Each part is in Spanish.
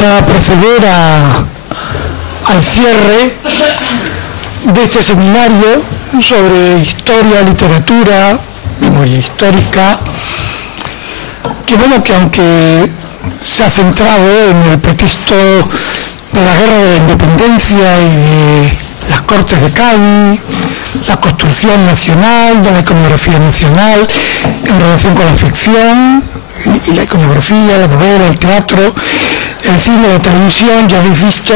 A proceder al cierre de este seminario sobre historia, literatura, memoria histórica, que bueno, que aunque se ha centrado en el pretexto de la guerra de la independencia y de las Cortes de Cádiz, la construcción nacional, de la iconografía nacional en relación con la ficción y la iconografía, la novela, el teatro, el cine, la televisión, ya habéis visto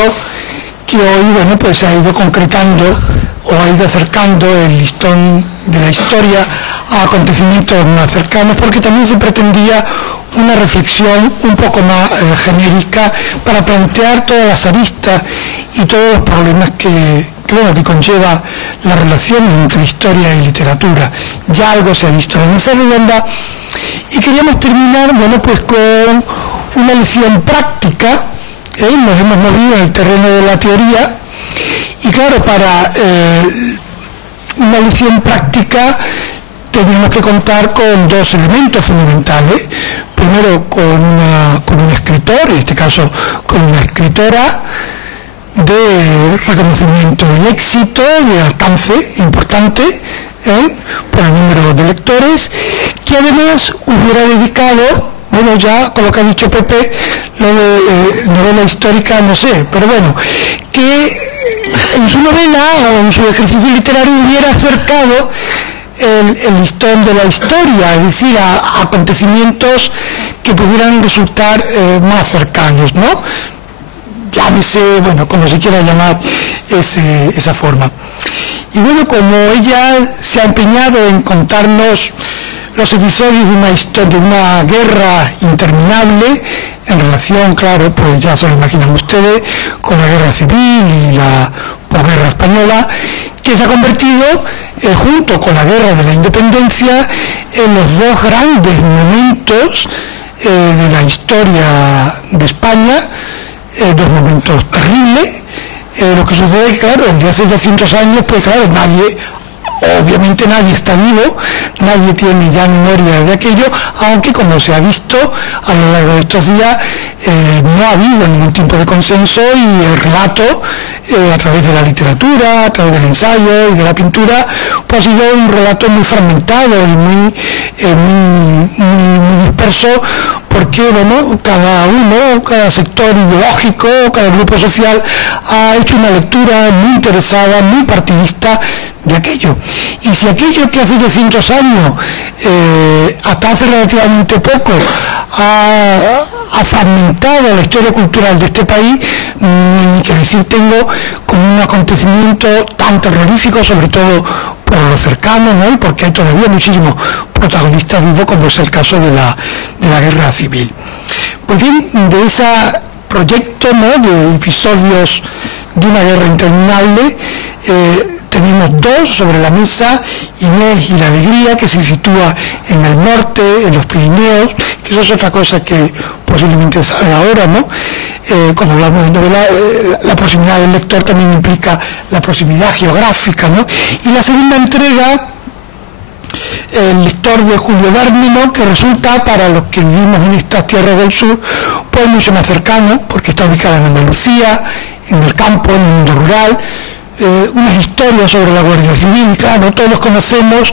que hoy, bueno, pues se ha ido concretando o ha ido acercando el listón de la historia a acontecimientos más cercanos, porque también se pretendía una reflexión un poco más genérica para plantear todas las aristas y todos los problemas que conlleva la relación entre historia y literatura. Ya algo se ha visto en esa redonda y queríamos terminar, bueno, pues con una lección práctica. Nos hemos movido en el terreno de la teoría y claro, para una lección práctica tenemos que contar con dos elementos fundamentales. Primero, con un escritor, en este caso con una escritora de reconocimiento y éxito, de alcance importante por el número de lectores, que además hubiera dedicado, bueno, ya con lo que ha dicho Pepe, lo de novela histórica, no sé, pero bueno, que en su novela o en su ejercicio literario hubiera acercado el listón de la historia, es decir, a acontecimientos que pudieran resultar más cercanos, ¿no? Llámese, bueno, como se quiera llamar esa forma. Y bueno, como ella se ha empeñado en contarnos los episodios de una historia, de una guerra interminable, en relación, claro, pues ya se lo imaginan ustedes, con la guerra civil y la posguerra española, que se ha convertido, junto con la guerra de la independencia, en los dos grandes momentos de la historia de España, dos momentos terribles. Lo que sucede es que, claro, desde hace 200 años, pues claro, obviamente nadie está vivo, nadie tiene ya memoria de aquello, aunque como se ha visto a lo largo de estos días, no ha habido ningún tipo de consenso y el relato, a través de la literatura, a través del ensayo y de la pintura, pues ha sido un relato muy fragmentado y muy disperso, porque bueno, cada sector ideológico, cada grupo social ha hecho una lectura muy interesada, muy partidista de aquello. Y si aquello que hace 200 años, hasta hace relativamente poco, ha fragmentado la historia cultural de este país, ni que decir tengo con un acontecimiento tan terrorífico, sobre todo por lo cercano, ¿no? Porque hay todavía muchísimos protagonistas vivos, como es el caso de la guerra civil. Pues bien, de ese proyecto, ¿no?, de episodios de una guerra interminable, tenemos dos sobre la mesa: Inés y la alegría, que se sitúa en el norte, en los Pirineos, que eso es otra cosa que posiblemente salga ahora, ¿no? Cuando hablamos de novela, la proximidad del lector también implica la proximidad geográfica, ¿no? Y la segunda entrega, el lector de Julio Verne, ¿no?, que resulta, para los que vivimos en estas tierras del sur, pues mucho más cercano, porque está ubicada en Andalucía, en el campo, en el mundo rural. Unas historias sobre la Guardia Civil, y claro, todos conocemos,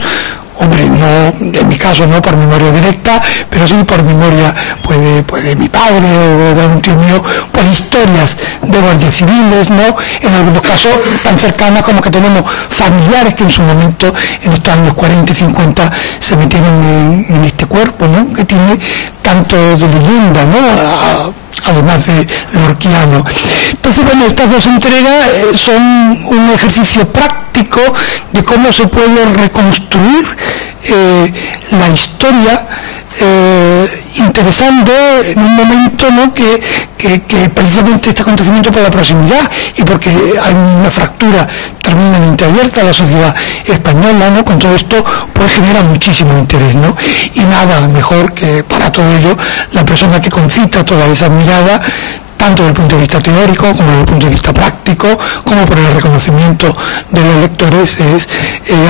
hombre, no, en mi caso no por memoria directa, pero sí por memoria pues de mi padre o de algún tío mío, pues historias de guardias civiles, ¿no? En algunos casos tan cercanas como que tenemos familiares que en su momento, en estos años 40 y 50, se metieron en este cuerpo, ¿no?, que tiene tanto de leyenda, ¿no?, además de lorquiano. Entonces, bueno, estas dos entregas son un ejercicio práctico de cómo se puede reconstruir la historia, interesando en un momento, ¿no?, que precisamente este acontecimiento por la proximidad y porque hay una fractura tremendamente abierta a la sociedad española, ¿no?, con todo esto, pues genera muchísimo interés, ¿no? Y nada mejor que para todo ello la persona que concita toda esa mirada, tanto desde el punto de vista teórico como desde el punto de vista práctico, como por el reconocimiento de los lectores, es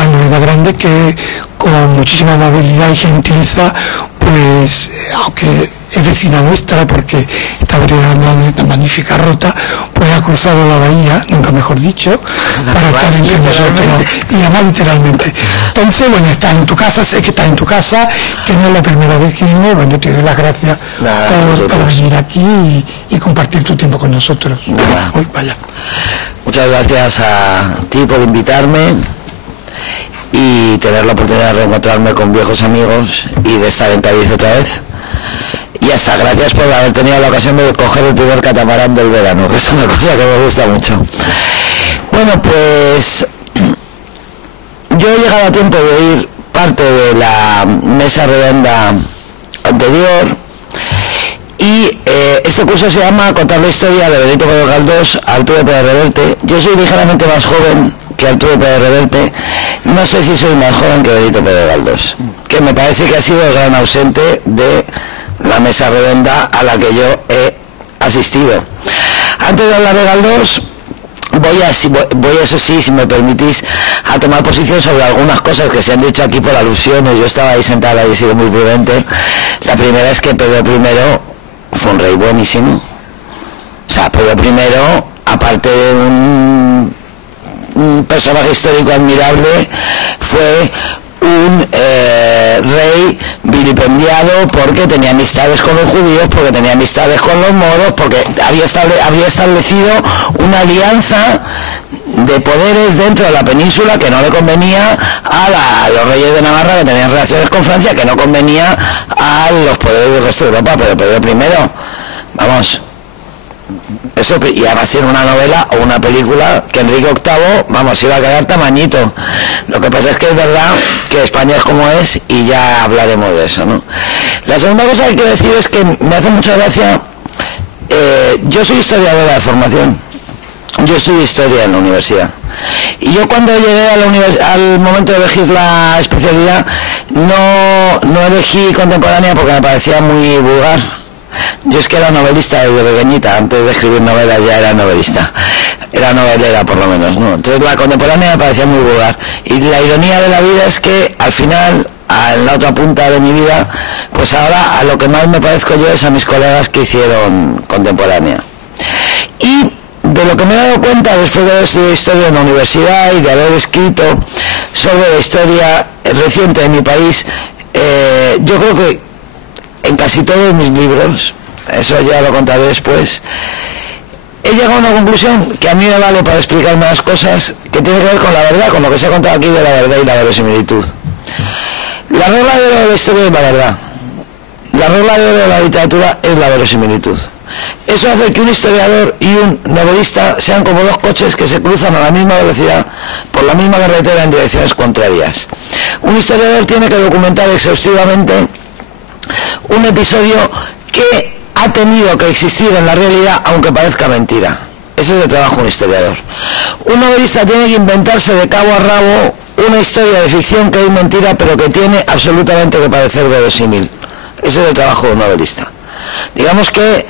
Almudena Grande, que con muchísima amabilidad y gentileza, pues aunque es vecina nuestra porque está brindando una magnífica ruta, pues ha cruzado la bahía, nunca mejor dicho, para estar entre nosotros, y además literalmente. Entonces, bueno, estás en tu casa, sé que estás en tu casa, que no es la primera vez que vine, bueno, te doy las gracias por venir aquí y compartir tu tiempo con nosotros. Uy, vaya. Muchas gracias a ti por invitarme y tener la oportunidad de reencontrarme con viejos amigos y de estar en Cádiz otra vez. Y hasta gracias por haber tenido la ocasión de coger el primer catamarán del verano, que es una cosa que me gusta mucho. Bueno, pues yo he llegado a tiempo de oír parte de la mesa redonda anterior y este curso se llama Contar la historia de Benito Pérez Galdós, Arturo Pérez Reverte. Yo soy ligeramente más joven que Arturo Pérez Reverte, no sé si soy más joven que Benito Pérez Galdós, que me parece que ha sido el gran ausente de la mesa redonda a la que yo he asistido. Antes de hablar de Galdós, voy eso sí, si me permitís, a tomar posición sobre algunas cosas que se han dicho aquí por alusiones. Yo estaba ahí sentada y he sido muy prudente. La primera es que Pedro I fue un rey buenísimo. O sea, Pedro I, aparte de un personaje histórico admirable, fue un rey vilipendiado porque tenía amistades con los judíos, porque tenía amistades con los moros, porque había establecido una alianza de poderes dentro de la península que no le convenía a los reyes de Navarra, que tenían relaciones con Francia, que no convenía a los poderes del resto de Europa. Pero Pedro I, vamos, eso, y además tiene una novela o una película que Enrique VIII, vamos, iba a quedar tamañito. Lo que pasa es que es verdad que España es como es y ya hablaremos de eso, ¿no? La segunda cosa que quiero decir es que me hace mucha gracia, yo soy historiadora de formación, yo estudié historia en la universidad, y yo cuando llegué a al momento de elegir la especialidad no elegí contemporánea porque me parecía muy vulgar. Yo es que era novelista desde pequeñita, antes de escribir novelas ya era novelista, era novelera por lo menos, ¿no? Entonces la contemporánea me parecía muy vulgar, y la ironía de la vida es que al final, en la otra punta de mi vida, pues ahora a lo que más me parezco yo es a mis colegas que hicieron contemporánea. Y de lo que me he dado cuenta después de haber estudiado historia en la universidad y de haber escrito sobre la historia reciente de mi país, yo creo que en casi todos mis libros, eso ya lo contaré después, he llegado a una conclusión que a mí me vale para explicarme las cosas, que tiene que ver con la verdad, con lo que se ha contado aquí de la verdad y la verosimilitud. La regla de oro de la historia es la verdad. La regla de oro de la literatura es la verosimilitud. Eso hace que un historiador y un novelista sean como dos coches que se cruzan a la misma velocidad por la misma carretera en direcciones contrarias. Un historiador tiene que documentar exhaustivamente un episodio que ha tenido que existir en la realidad aunque parezca mentira. Ese es el trabajo de un historiador. Un novelista tiene que inventarse de cabo a rabo una historia de ficción que es mentira pero que tiene absolutamente que parecer verosímil. Ese es el trabajo de un novelista. Digamos que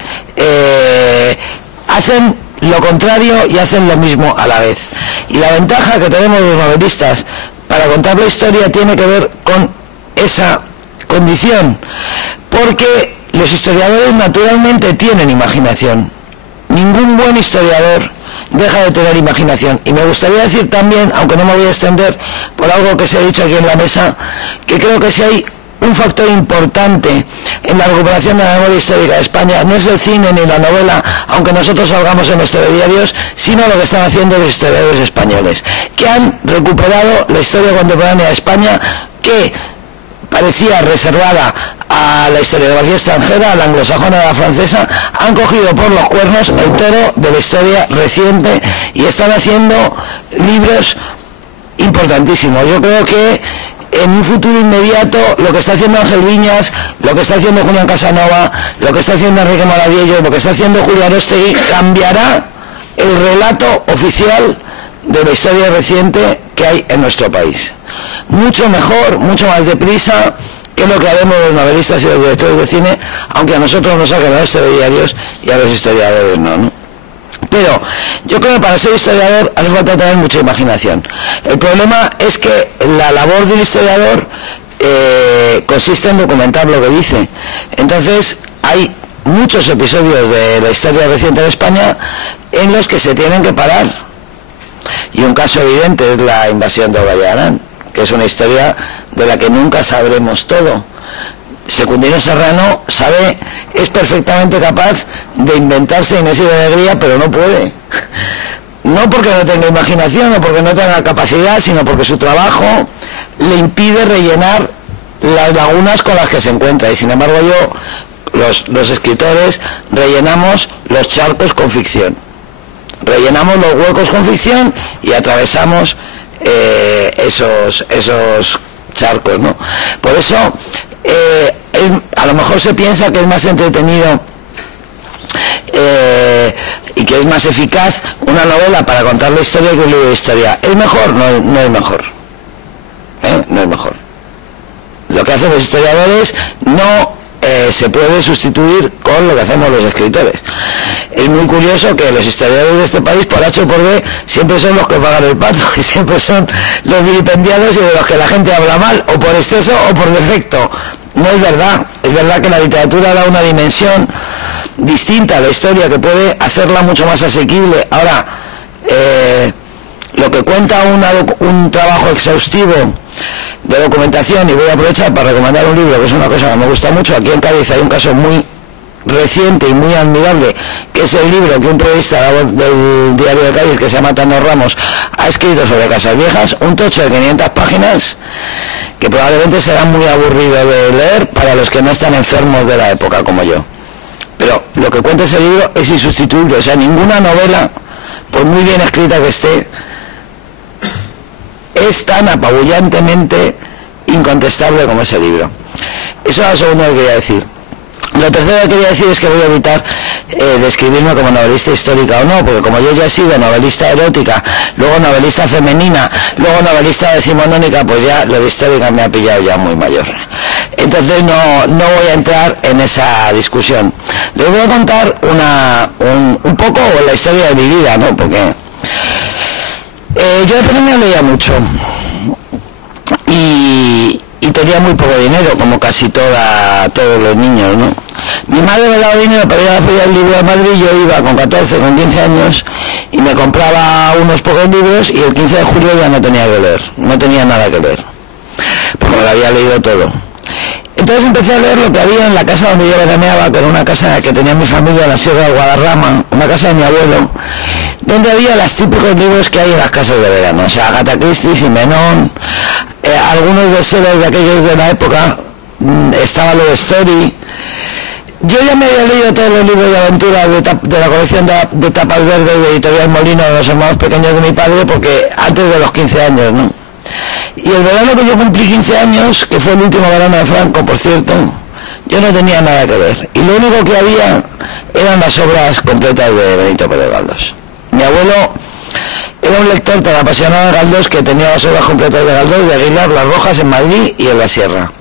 hacen lo contrario y hacen lo mismo a la vez. Y la ventaja que tenemos los novelistas para contar la historia tiene que ver con esa condición, porque los historiadores naturalmente tienen imaginación. Ningún buen historiador deja de tener imaginación. Y me gustaría decir también, aunque no me voy a extender por algo que se ha dicho aquí en la mesa, que creo que si hay un factor importante en la recuperación de la memoria histórica de España, no es el cine ni la novela, aunque nosotros salgamos en los telediarios, sino lo que están haciendo los historiadores españoles, que han recuperado la historia contemporánea de España, que parecía reservada a la historiografía extranjera, a la anglosajona, a la francesa. Han cogido por los cuernos el toro de la historia reciente y están haciendo libros importantísimos. Yo creo que en un futuro inmediato lo que está haciendo Ángel Viñas, lo que está haciendo Julián Casanova, lo que está haciendo Enrique Moradiello, lo que está haciendo Julia Aróstegui, cambiará el relato oficial de la historia reciente que hay en nuestro país. Mucho mejor, mucho más deprisa que lo que haremos los novelistas y los directores de cine, aunque a nosotros nos saquen a los telediarios y a los historiadores no. Pero yo creo que para ser historiador hace falta tener mucha imaginación. El problema es que la labor de un historiador consiste en documentar lo que dice. Entonces hay muchos episodios de la historia reciente de España en los que se tienen que parar. Y un caso evidente es la invasión de Valladolid, que es una historia de la que nunca sabremos todo. Secundino Serrano es perfectamente capaz de inventarse Inés y la Alegría, pero no puede. No porque no tenga imaginación o porque no tenga capacidad, sino porque su trabajo le impide rellenar las lagunas con las que se encuentra. Y sin embargo los escritores rellenamos los charcos con ficción. Rellenamos los huecos con ficción y atravesamos esos charcos, ¿no? Por eso a lo mejor se piensa que es más entretenido y que es más eficaz una novela para contar la historia que un libro de historia. ¿Es mejor? No es mejor. No es mejor. Lo que hacen los historiadores no se puede sustituir con lo que hacemos los escritores. Es muy curioso que los historiadores de este país, por H o por B, siempre son los que pagan el pato y siempre son los vilipendiados y de los que la gente habla mal, o por exceso o por defecto. No es verdad. Es verdad que la literatura da una dimensión distinta a la historia que puede hacerla mucho más asequible. Ahora, lo que cuenta un trabajo exhaustivo de documentación, y voy a aprovechar para recomendar un libro que es una cosa que me gusta mucho. Aquí en Cádiz hay un caso muy reciente y muy admirable, que es el libro que un periodista del diario de Cádiz, que se llama Tano Ramos, ha escrito sobre Casas Viejas, un tocho de 500 páginas que probablemente será muy aburrido de leer para los que no están enfermos de la época como yo, pero lo que cuenta ese libro es insustituible. O sea, ninguna novela, por muy bien escrita que esté, es tan apabullantemente incontestable como ese libro. Eso es lo segundo que quería decir. Lo tercero que quería decir es que voy a evitar describirme como novelista histórica o no, porque como yo ya he sido novelista erótica, luego novelista femenina, luego novelista decimonónica, pues ya lo de histórica me ha pillado ya muy mayor. Entonces no voy a entrar en esa discusión. Les voy a contar un poco la historia de mi vida, ¿no? Porque yo de pequeño leía mucho y tenía muy poco dinero, como casi todos los niños, ¿no? Mi madre me daba dinero para ir a la Feria del Libro de Madrid. Yo iba con 14, con 15 años y me compraba unos pocos libros, y el 15 de julio ya no tenía que leer, no tenía nada que leer, porque me lo había leído todo. Entonces empecé a leer lo que había en la casa donde yo veraneaba, que era una casa que tenía mi familia en la Sierra de Guadarrama, una casa de mi abuelo, donde había los típicos libros que hay en las casas de verano, o sea, Agatha Christie, Simenón, algunos bestsellers de aquellos de la época, estaba Love Story. Yo ya me había leído todos los libros de aventura de la colección de tapas verdes de Editorial Molino, de los hermanos pequeños de mi padre, porque antes de los 15 años, ¿no? Y el verano que yo cumplí 15 años, que fue el último verano de Franco, por cierto, yo no tenía nada que ver. Y lo único que había eran las obras completas de Benito Pérez Galdós. Mi abuelo era un lector tan apasionado de Galdós que tenía las obras completas de Galdós, de Aguilar, Las Rojas, en Madrid y en la Sierra.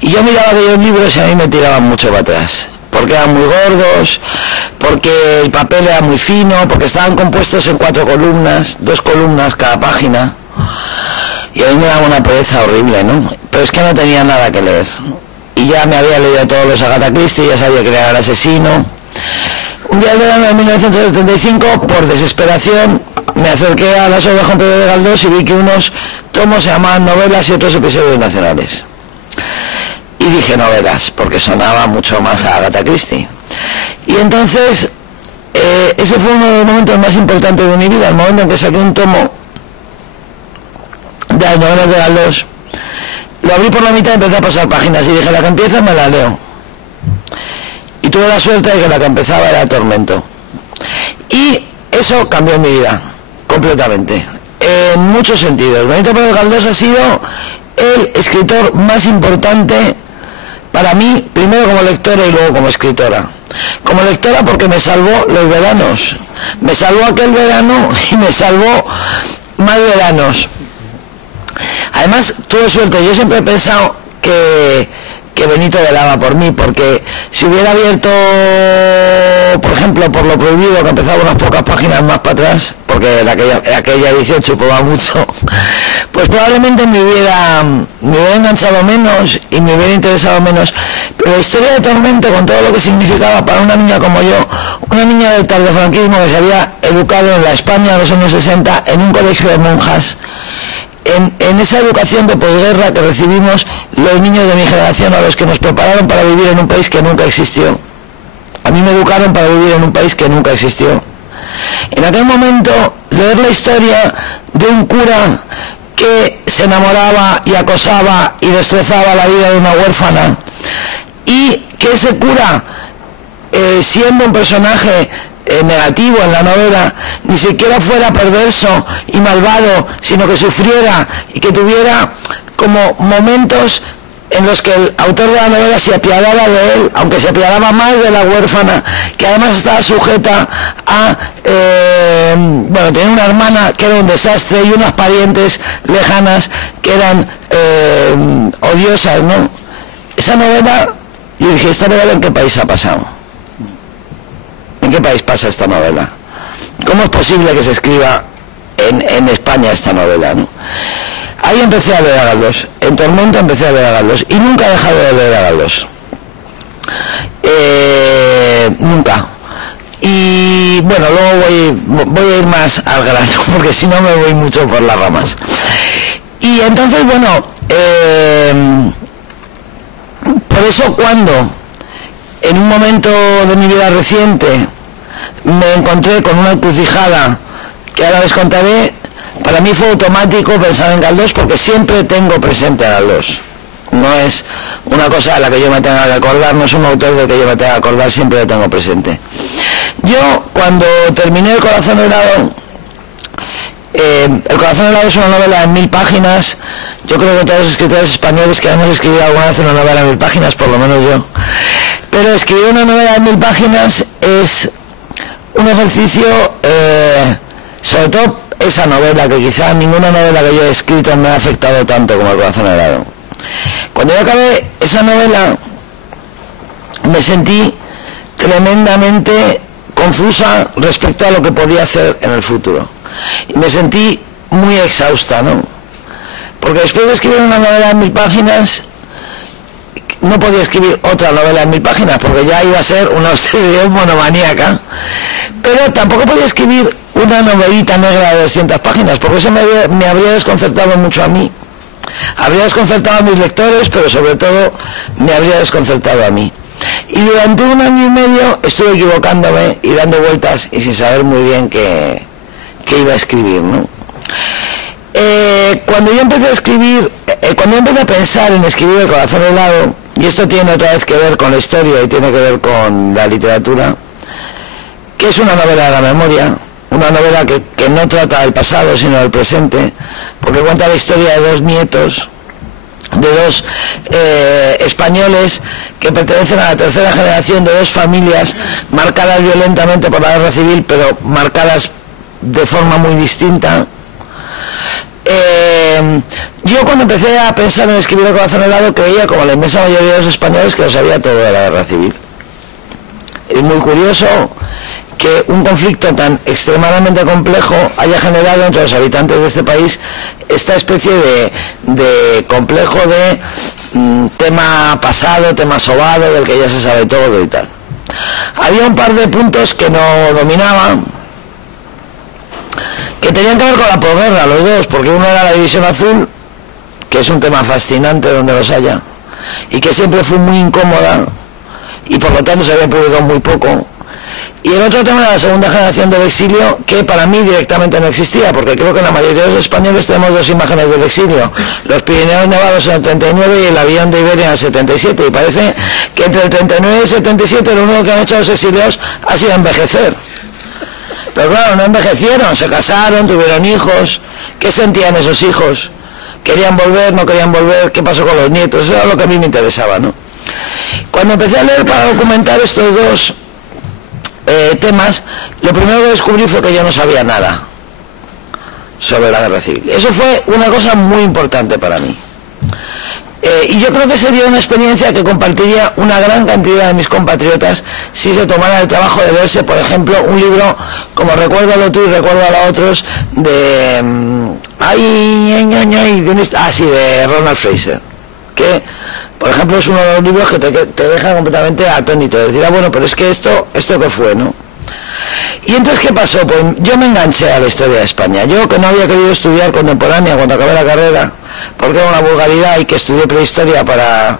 Y yo miraba aquellos libros y a mí me tiraban mucho para atrás, porque eran muy gordos, porque el papel era muy fino, porque estaban compuestos en 4 columnas, 2 columnas cada página, y a mí me daba una pereza horrible, ¿no? Pero es que no tenía nada que leer, y ya me había leído todos los Agatha Christie, ya sabía que era el asesino. Un día del verano de 1975, por desesperación, me acerqué a las obras completas de Galdós y vi que unos tomos se llamaban novelas y otros episodios nacionales. Y dije novelas, porque sonaba mucho más a Agatha Christie. Y entonces, ese fue uno de los momentos más importantes de mi vida, el momento en que saqué un tomo de las novelas de Galdós. Lo abrí por la mitad y empecé a pasar páginas y dije, la que empieza me la leo. Y tuve la suerte de que la que empezaba era Tormento. Y eso cambió mi vida, completamente, en muchos sentidos. Benito Pérez Galdós ha sido el escritor más importante para mí, primero como lectora y luego como escritora. Como lectora porque me salvó los veranos, me salvó aquel verano y me salvó más veranos. Además tuve suerte. Yo siempre he pensado que que Benito velaba por mí, porque si hubiera abierto, por ejemplo, por Lo Prohibido, que empezaba unas pocas páginas más para atrás, porque en aquella edición chupaba mucho, pues probablemente me hubiera enganchado menos y me hubiera interesado menos. Pero la historia de Tormento, con todo lo que significaba para una niña como yo, una niña del tardofranquismo que se había educado en la España de los años 60 en un colegio de monjas, en esa educación de posguerra que recibimos los niños de mi generación, a los que nos prepararon para vivir en un país que nunca existió. A mí me educaron para vivir en un país que nunca existió. En aquel momento, leer la historia de un cura que se enamoraba y acosaba y destrozaba la vida de una huérfana, y que ese cura, siendo un personaje negativo en la novela, ni siquiera fuera perverso y malvado, sino que sufriera y que tuviera como momentos en los que el autor de la novela se apiadaba de él, aunque se apiadaba más de la huérfana, que además estaba sujeta a tenía una hermana que era un desastre y unas parientes lejanas que eran odiosas, ¿no? Esa novela, yo dije, ¿esta novela en qué país ha pasado? ¿En qué país pasa esta novela? ¿Cómo es posible que se escriba en España esta novela, ¿no? Ahí empecé a leer a Galdós. En Tormento empecé a leer a Galdós. Y nunca he dejado de leer a Galdós. Nunca. Y bueno, luego voy a ir más al grano, porque si no me voy mucho por las ramas. Y entonces, bueno, por eso cuando en un momento de mi vida reciente me encontré con una encrucijada que ahora les contaré, para mí fue automático pensar en Galdós, porque siempre tengo presente a Galdós. No es una cosa a la que yo me tenga que acordar, no es un autor del que yo me tenga que acordar, siempre lo tengo presente. Yo, cuando terminé El Corazón Helado, El Corazón Helado es una novela en 1000 páginas. Yo creo que todos los escritores españoles que hemos escrito alguna vez una novela en 1000 páginas, por lo menos yo. Pero escribir una novela en 1000 páginas es un ejercicio, sobre todo esa novela, que quizá ninguna novela que yo he escrito me ha afectado tanto como El Corazón Helado. Cuando yo acabé esa novela, me sentí tremendamente confusa respecto a lo que podía hacer en el futuro. Y me sentí muy exhausta, ¿no? Porque después de escribir una novela en 1000 páginas, no podía escribir otra novela en 1000 páginas, porque ya iba a ser una obsesión monomaníaca. Pero tampoco podía escribir una novelita negra de 200 páginas, porque eso me habría desconcertado mucho a mí. Habría desconcertado a mis lectores, pero sobre todo me habría desconcertado a mí. Y durante 1 año y medio estuve equivocándome y dando vueltas y sin saber muy bien qué iba a escribir, ¿no? Cuando yo empecé a escribir, cuando yo empecé a pensar en escribir El Corazón Helado, y esto tiene otra vez que ver con la historia y tiene que ver con la literatura, que es una novela de la memoria, una novela que no trata del pasado sino del presente, porque cuenta la historia de 2 nietos, de 2 españoles que pertenecen a la tercera generación de 2 familias marcadas violentamente por la guerra civil, pero marcadas de forma muy distinta. Yo cuando empecé a pensar en escribir El Corazón Helado creía, como la inmensa mayoría de los españoles, que lo sabía todo de la guerra civil. Es muy curioso que un conflicto tan extremadamente complejo haya generado entre los habitantes de este país esta especie de complejo de tema pasado, tema sobado, del que ya se sabe todo y tal. Había un par de puntos que no dominaban, que tenían que ver con la posguerra, los dos, porque uno era la División Azul, que es un tema fascinante donde los haya, y que siempre fue muy incómoda, y por lo tanto se había publicado muy poco. Y el otro tema era la segunda generación del exilio, que para mí directamente no existía, porque creo que la mayoría de los españoles tenemos 2 imágenes del exilio: los Pirineos nevados en el 39 y el avión de Iberia en el 77, y parece que entre el 39 y el 77 lo único que han hecho los exiliados ha sido envejecer. Pero claro, no envejecieron, se casaron, tuvieron hijos. ¿Qué sentían esos hijos? ¿Querían volver, no querían volver? ¿Qué pasó con los nietos? Eso era lo que a mí me interesaba, ¿no? Cuando empecé a leer para documentar estos 2 temas, lo primero que descubrí fue que yo no sabía nada sobre la guerra civil. Eso fue una cosa muy importante para mí. Y yo creo que sería una experiencia que compartiría una gran cantidad de mis compatriotas si se tomara el trabajo de verse, por ejemplo, un libro como Recuérdalo tú y recuérdalo a otros, de de Ronald Fraser, que por ejemplo es uno de los libros que te deja completamente atónito, de decir, bueno, pero es que esto qué fue, ¿no? Y entonces, ¿qué pasó? Pues yo me enganché a la historia de España. Yo, que no había querido estudiar contemporánea cuando acabé la carrera, porque era una vulgaridad, y que estudié prehistoria para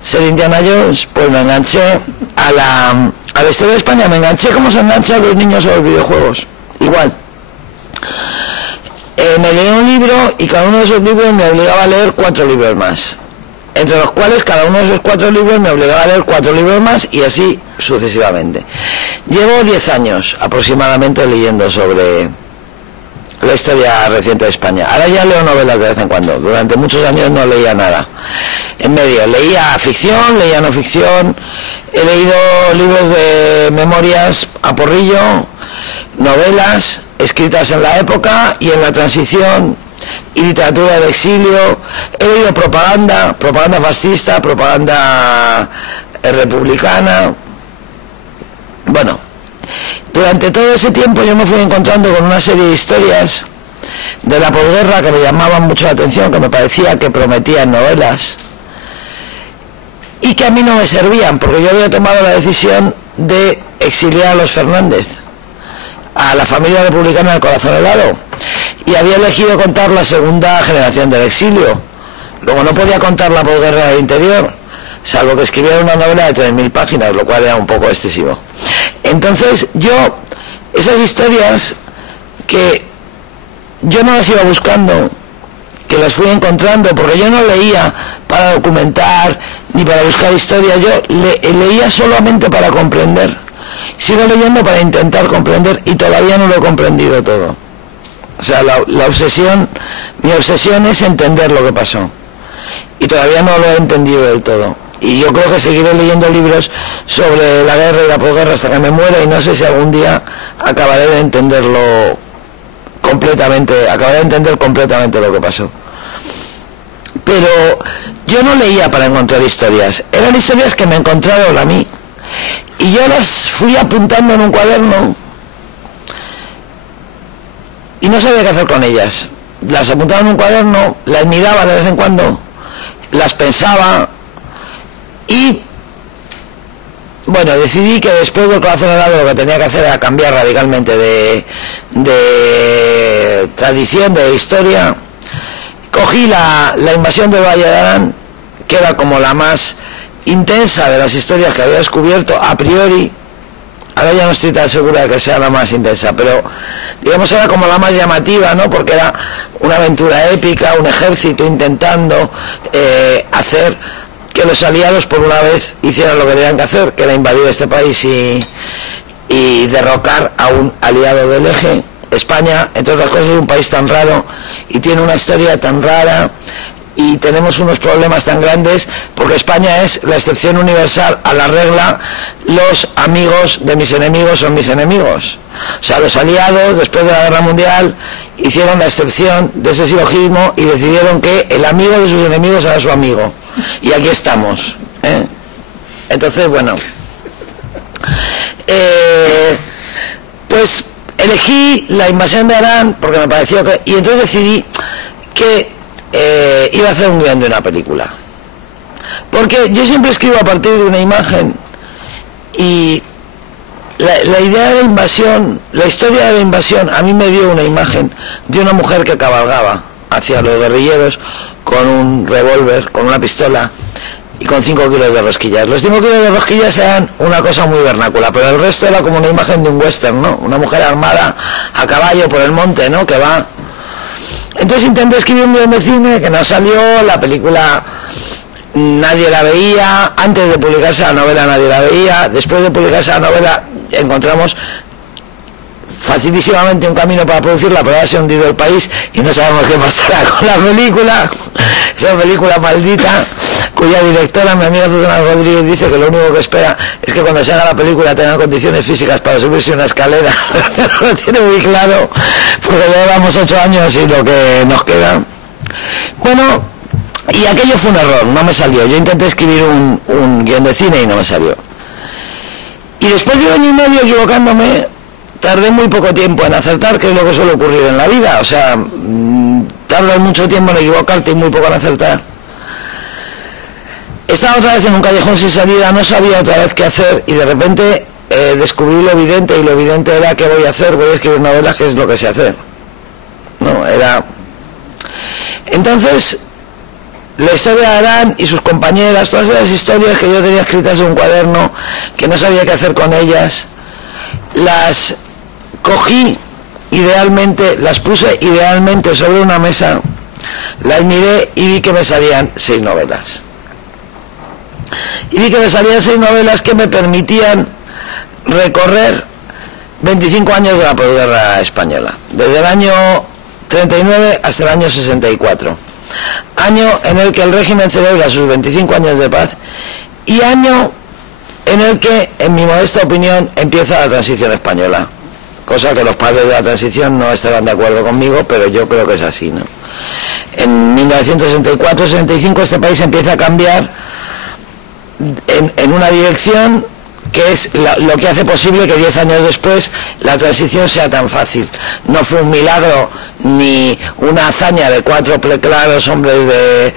ser Indiana Jones, pues me enganché a la historia de España. Me enganché como se enganchan los niños a los videojuegos, igual. Me leí un libro y cada uno de esos libros me obligaba a leer 4 libros más, entre los cuales cada uno de esos 4 libros me obligaba a leer 4 libros más, y así sucesivamente. Llevo 10 años aproximadamente leyendo sobre la historia reciente de España. Ahora ya leo novelas de vez en cuando. Durante muchos años no leía nada. En medio leía ficción, leía no ficción, he leído libros de memorias a porrillo, novelas escritas en la época y en la transición, y literatura del exilio. He leído propaganda fascista, propaganda republicana. Bueno, durante todo ese tiempo yo me fui encontrando con una serie de historias de la posguerra que me llamaban mucho la atención, que me parecía que prometían novelas, y que a mí no me servían, porque yo había tomado la decisión de exiliar a los Fernández, a la familia republicana del corazón helado, y había elegido contar la segunda generación del exilio. Luego no podía contar la posguerra del interior, salvo que escribiera una novela de 3.000 páginas, lo cual era un poco excesivo. Entonces yo, esas historias que yo no las iba buscando, que las fui encontrando, porque yo no leía para documentar ni para buscar historia, yo leía solamente para comprender. Sigo leyendo para intentar comprender, y todavía no lo he comprendido todo. O sea, mi obsesión es entender lo que pasó, y todavía no lo he entendido del todo. Y yo creo que seguiré leyendo libros sobre la guerra y la posguerra hasta que me muera, y no sé si algún día acabaré de entenderlo completamente, acabaré de entender completamente lo que pasó. Pero yo no leía para encontrar historias, eran historias que me encontraron a mí, y yo las fui apuntando en un cuaderno y no sabía qué hacer con ellas. Las apuntaba en un cuaderno, las miraba de vez en cuando, las pensaba, y bueno, decidí que después del corazón helado lo que tenía que hacer era cambiar radicalmente de tradición, de historia. Cogí la invasión del Valle de Arán, que era como la más intensa de las historias que había descubierto a priori. Ahora ya no estoy tan segura de que sea la más intensa, pero digamos era como la más llamativa, ¿no? Porque era una aventura épica, un ejército intentando hacer que los aliados por una vez hicieran lo que tenían que hacer, que era invadir este país y derrocar a un aliado del eje. España, entre otras cosas, es un país tan raro y tiene una historia tan rara, y tenemos unos problemas tan grandes, porque España es la excepción universal a la regla: los amigos de mis enemigos son mis enemigos. O sea, los aliados, después de la Guerra Mundial, hicieron la excepción de ese silogismo y decidieron que el amigo de sus enemigos era su amigo. Y aquí estamos, ¿eh? Entonces, bueno, pues elegí la invasión de Arán porque me pareció que... Y entonces decidí que iba a hacer un guión de una película, porque yo siempre escribo a partir de una imagen, y la idea de la invasión, la historia de la invasión, a mí me dio una imagen de una mujer que cabalgaba hacia los guerrilleros con un revólver, con una pistola y con 5 kilos de rosquillas. Los 5 kilos de rosquillas eran una cosa muy vernácula, pero el resto era como una imagen de un western, ¿no? Una mujer armada a caballo por el monte, ¿no? Que va... Entonces intenté escribir un guión de cine, que no salió. La película nadie la veía, antes de publicarse la novela nadie la veía, después de publicarse la novela encontramos facilísimamente un camino para producirla, pero ahora se ha hundido el país y no sabemos qué pasará con la película, esa película maldita, cuya directora, mi amiga Susana Rodríguez, dice que lo único que espera es que cuando se haga la película tenga condiciones físicas para subirse una escalera. No lo tiene muy claro, porque ya llevamos 8 años y lo que nos queda. Bueno, Y aquello fue un error, no me salió. Yo intenté escribir un guión de cine y no me salió. Y después de 1 año y medio equivocándome, tardé muy poco tiempo en acertar, que es lo que suele ocurrir en la vida. O sea, tardas mucho tiempo en equivocarte y muy poco en acertar. Estaba otra vez en un callejón sin salida, no sabía otra vez qué hacer y de repente descubrí lo evidente, y lo evidente era: ¿qué voy a hacer? Voy a escribir novelas, que es lo que sé hacer. No, era... Entonces, la historia de Arán y sus compañeras, todas esas historias que yo tenía escritas en un cuaderno, que no sabía qué hacer con ellas, las cogí idealmente, las puse idealmente sobre una mesa, las miré y vi que me salían 6 novelas. Y vi que me salían 6 novelas que me permitían recorrer 25 años de la posguerra española, desde el año 39 hasta el año 64, año en el que el régimen celebra sus 25 años de paz, y año en el que, en mi modesta opinión, empieza la transición española, cosa que los padres de la transición no estarán de acuerdo conmigo, pero yo creo que es así, ¿no? En 1964-65 este país empieza a cambiar en una dirección que es lo que hace posible que 10 años después la transición sea tan fácil. No fue un milagro ni una hazaña de 4 claros hombres de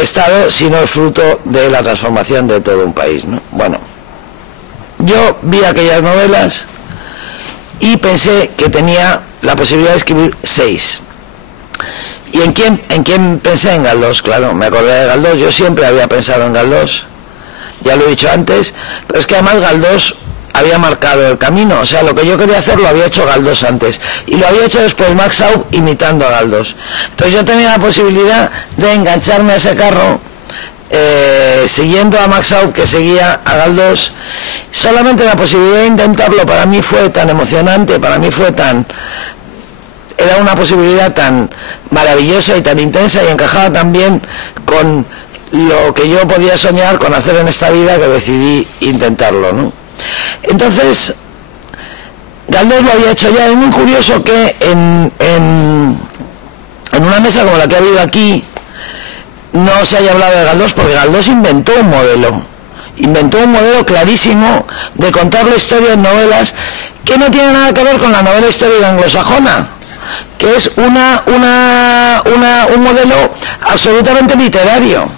Estado, sino el fruto de la transformación de todo un país, ¿no? Bueno, yo vi aquellas novelas y pensé que tenía la posibilidad de escribir 6. ¿Y en quién pensé? En Galdós, claro, me acordé de Galdós. Yo siempre había pensado en Galdós, ya lo he dicho antes, pero es que además Galdós había marcado el camino. O sea, lo que yo quería hacer lo había hecho Galdós antes, y lo había hecho después Max Shaw imitando a Galdós. Entonces yo tenía la posibilidad de engancharme a ese carro, siguiendo a Max Shaw, que seguía a Galdós. Solamente la posibilidad de intentarlo para mí fue tan emocionante, para mí fue tan... Era una posibilidad tan maravillosa y tan intensa, y encajaba tan bien con lo que yo podía soñar con hacer en esta vida, que decidí intentarlo, ¿no? Entonces, Galdós lo había hecho ya. Es muy curioso que en una mesa como la que ha habido aquí no se haya hablado de Galdós, porque Galdós inventó un modelo clarísimo de contar la historia en novelas que no tiene nada que ver con la novela histórica anglosajona, que es un modelo absolutamente literario,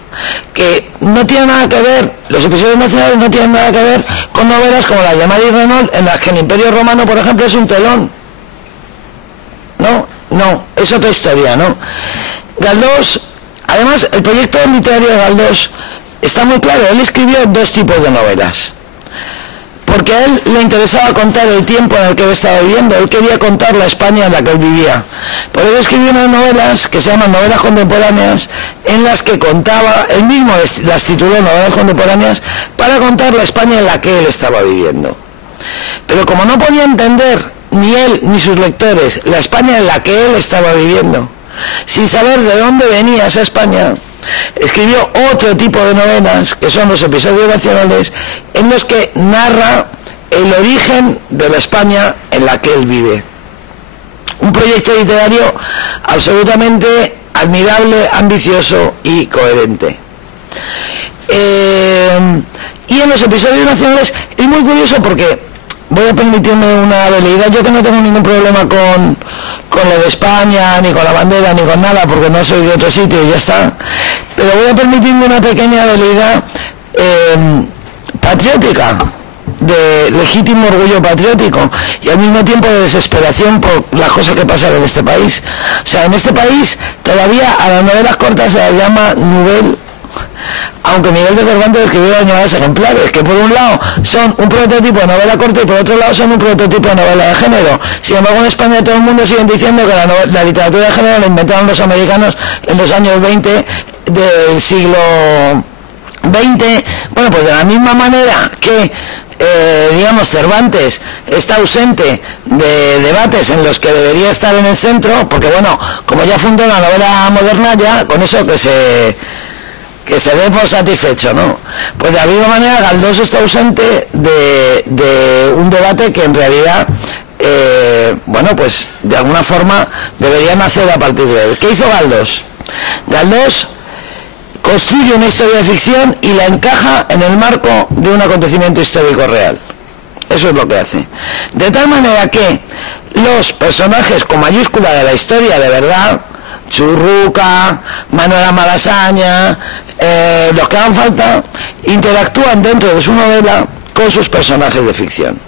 que no tiene nada que ver, los episodios nacionales no tienen nada que ver con novelas como las de Marie Renault, en las que el Imperio Romano, por ejemplo, es un telón. No, es otra historia, ¿no? Galdós, además, el proyecto literario de Galdós está muy claro. Él escribió 2 tipos de novelas, porque a él le interesaba contar el tiempo en el que él estaba viviendo. Él quería contar la España en la que él vivía. Por eso escribió unas novelas que se llaman novelas contemporáneas, en las que contaba, él mismo las tituló novelas contemporáneas, para contar la España en la que él estaba viviendo. Pero como no podía entender ni él ni sus lectores la España en la que él estaba viviendo, sin saber de dónde venía esa España, escribió otro tipo de novelas, que son los episodios nacionales, en los que narra el origen de la España en la que él vive. Un proyecto literario absolutamente admirable, ambicioso y coherente. Y en los episodios nacionales es muy curioso, porque voy a permitirme una veleidad. Yo, que no tengo ningún problema con lo de España, ni con la bandera, ni con nada, porque no soy de otro sitio y ya está, pero voy a permitirme una pequeña veleidad patriótica, de legítimo orgullo patriótico, y al mismo tiempo de desesperación por las cosas que pasan en este país. O sea, en este país todavía a las novelas cortas se las llama nouvelle, aunque Miguel de Cervantes escribió las novelas ejemplares, que por un lado son un prototipo de novela corta y por otro lado son un prototipo de novela de género. Sin embargo, en España todo el mundo sigue diciendo que la literatura de género la inventaron los americanos en los años 20 del siglo XX. Bueno, pues de la misma manera que digamos, Cervantes está ausente de debates en los que debería estar en el centro, porque bueno, como ya fundó la novela moderna, ya con eso que se dé por satisfecho, ¿no? Pues de la misma manera Galdós está ausente de un debate que en realidad, bueno, pues de alguna forma debería nacer a partir de él. ¿Qué hizo Galdós? Galdós construye una historia de ficción y la encaja en el marco de un acontecimiento histórico real. Eso es lo que hace. De tal manera que los personajes con mayúscula de la historia de verdad, Churruca, Manuela Malasaña, los que hagan falta, interactúan dentro de su novela con sus personajes de ficción.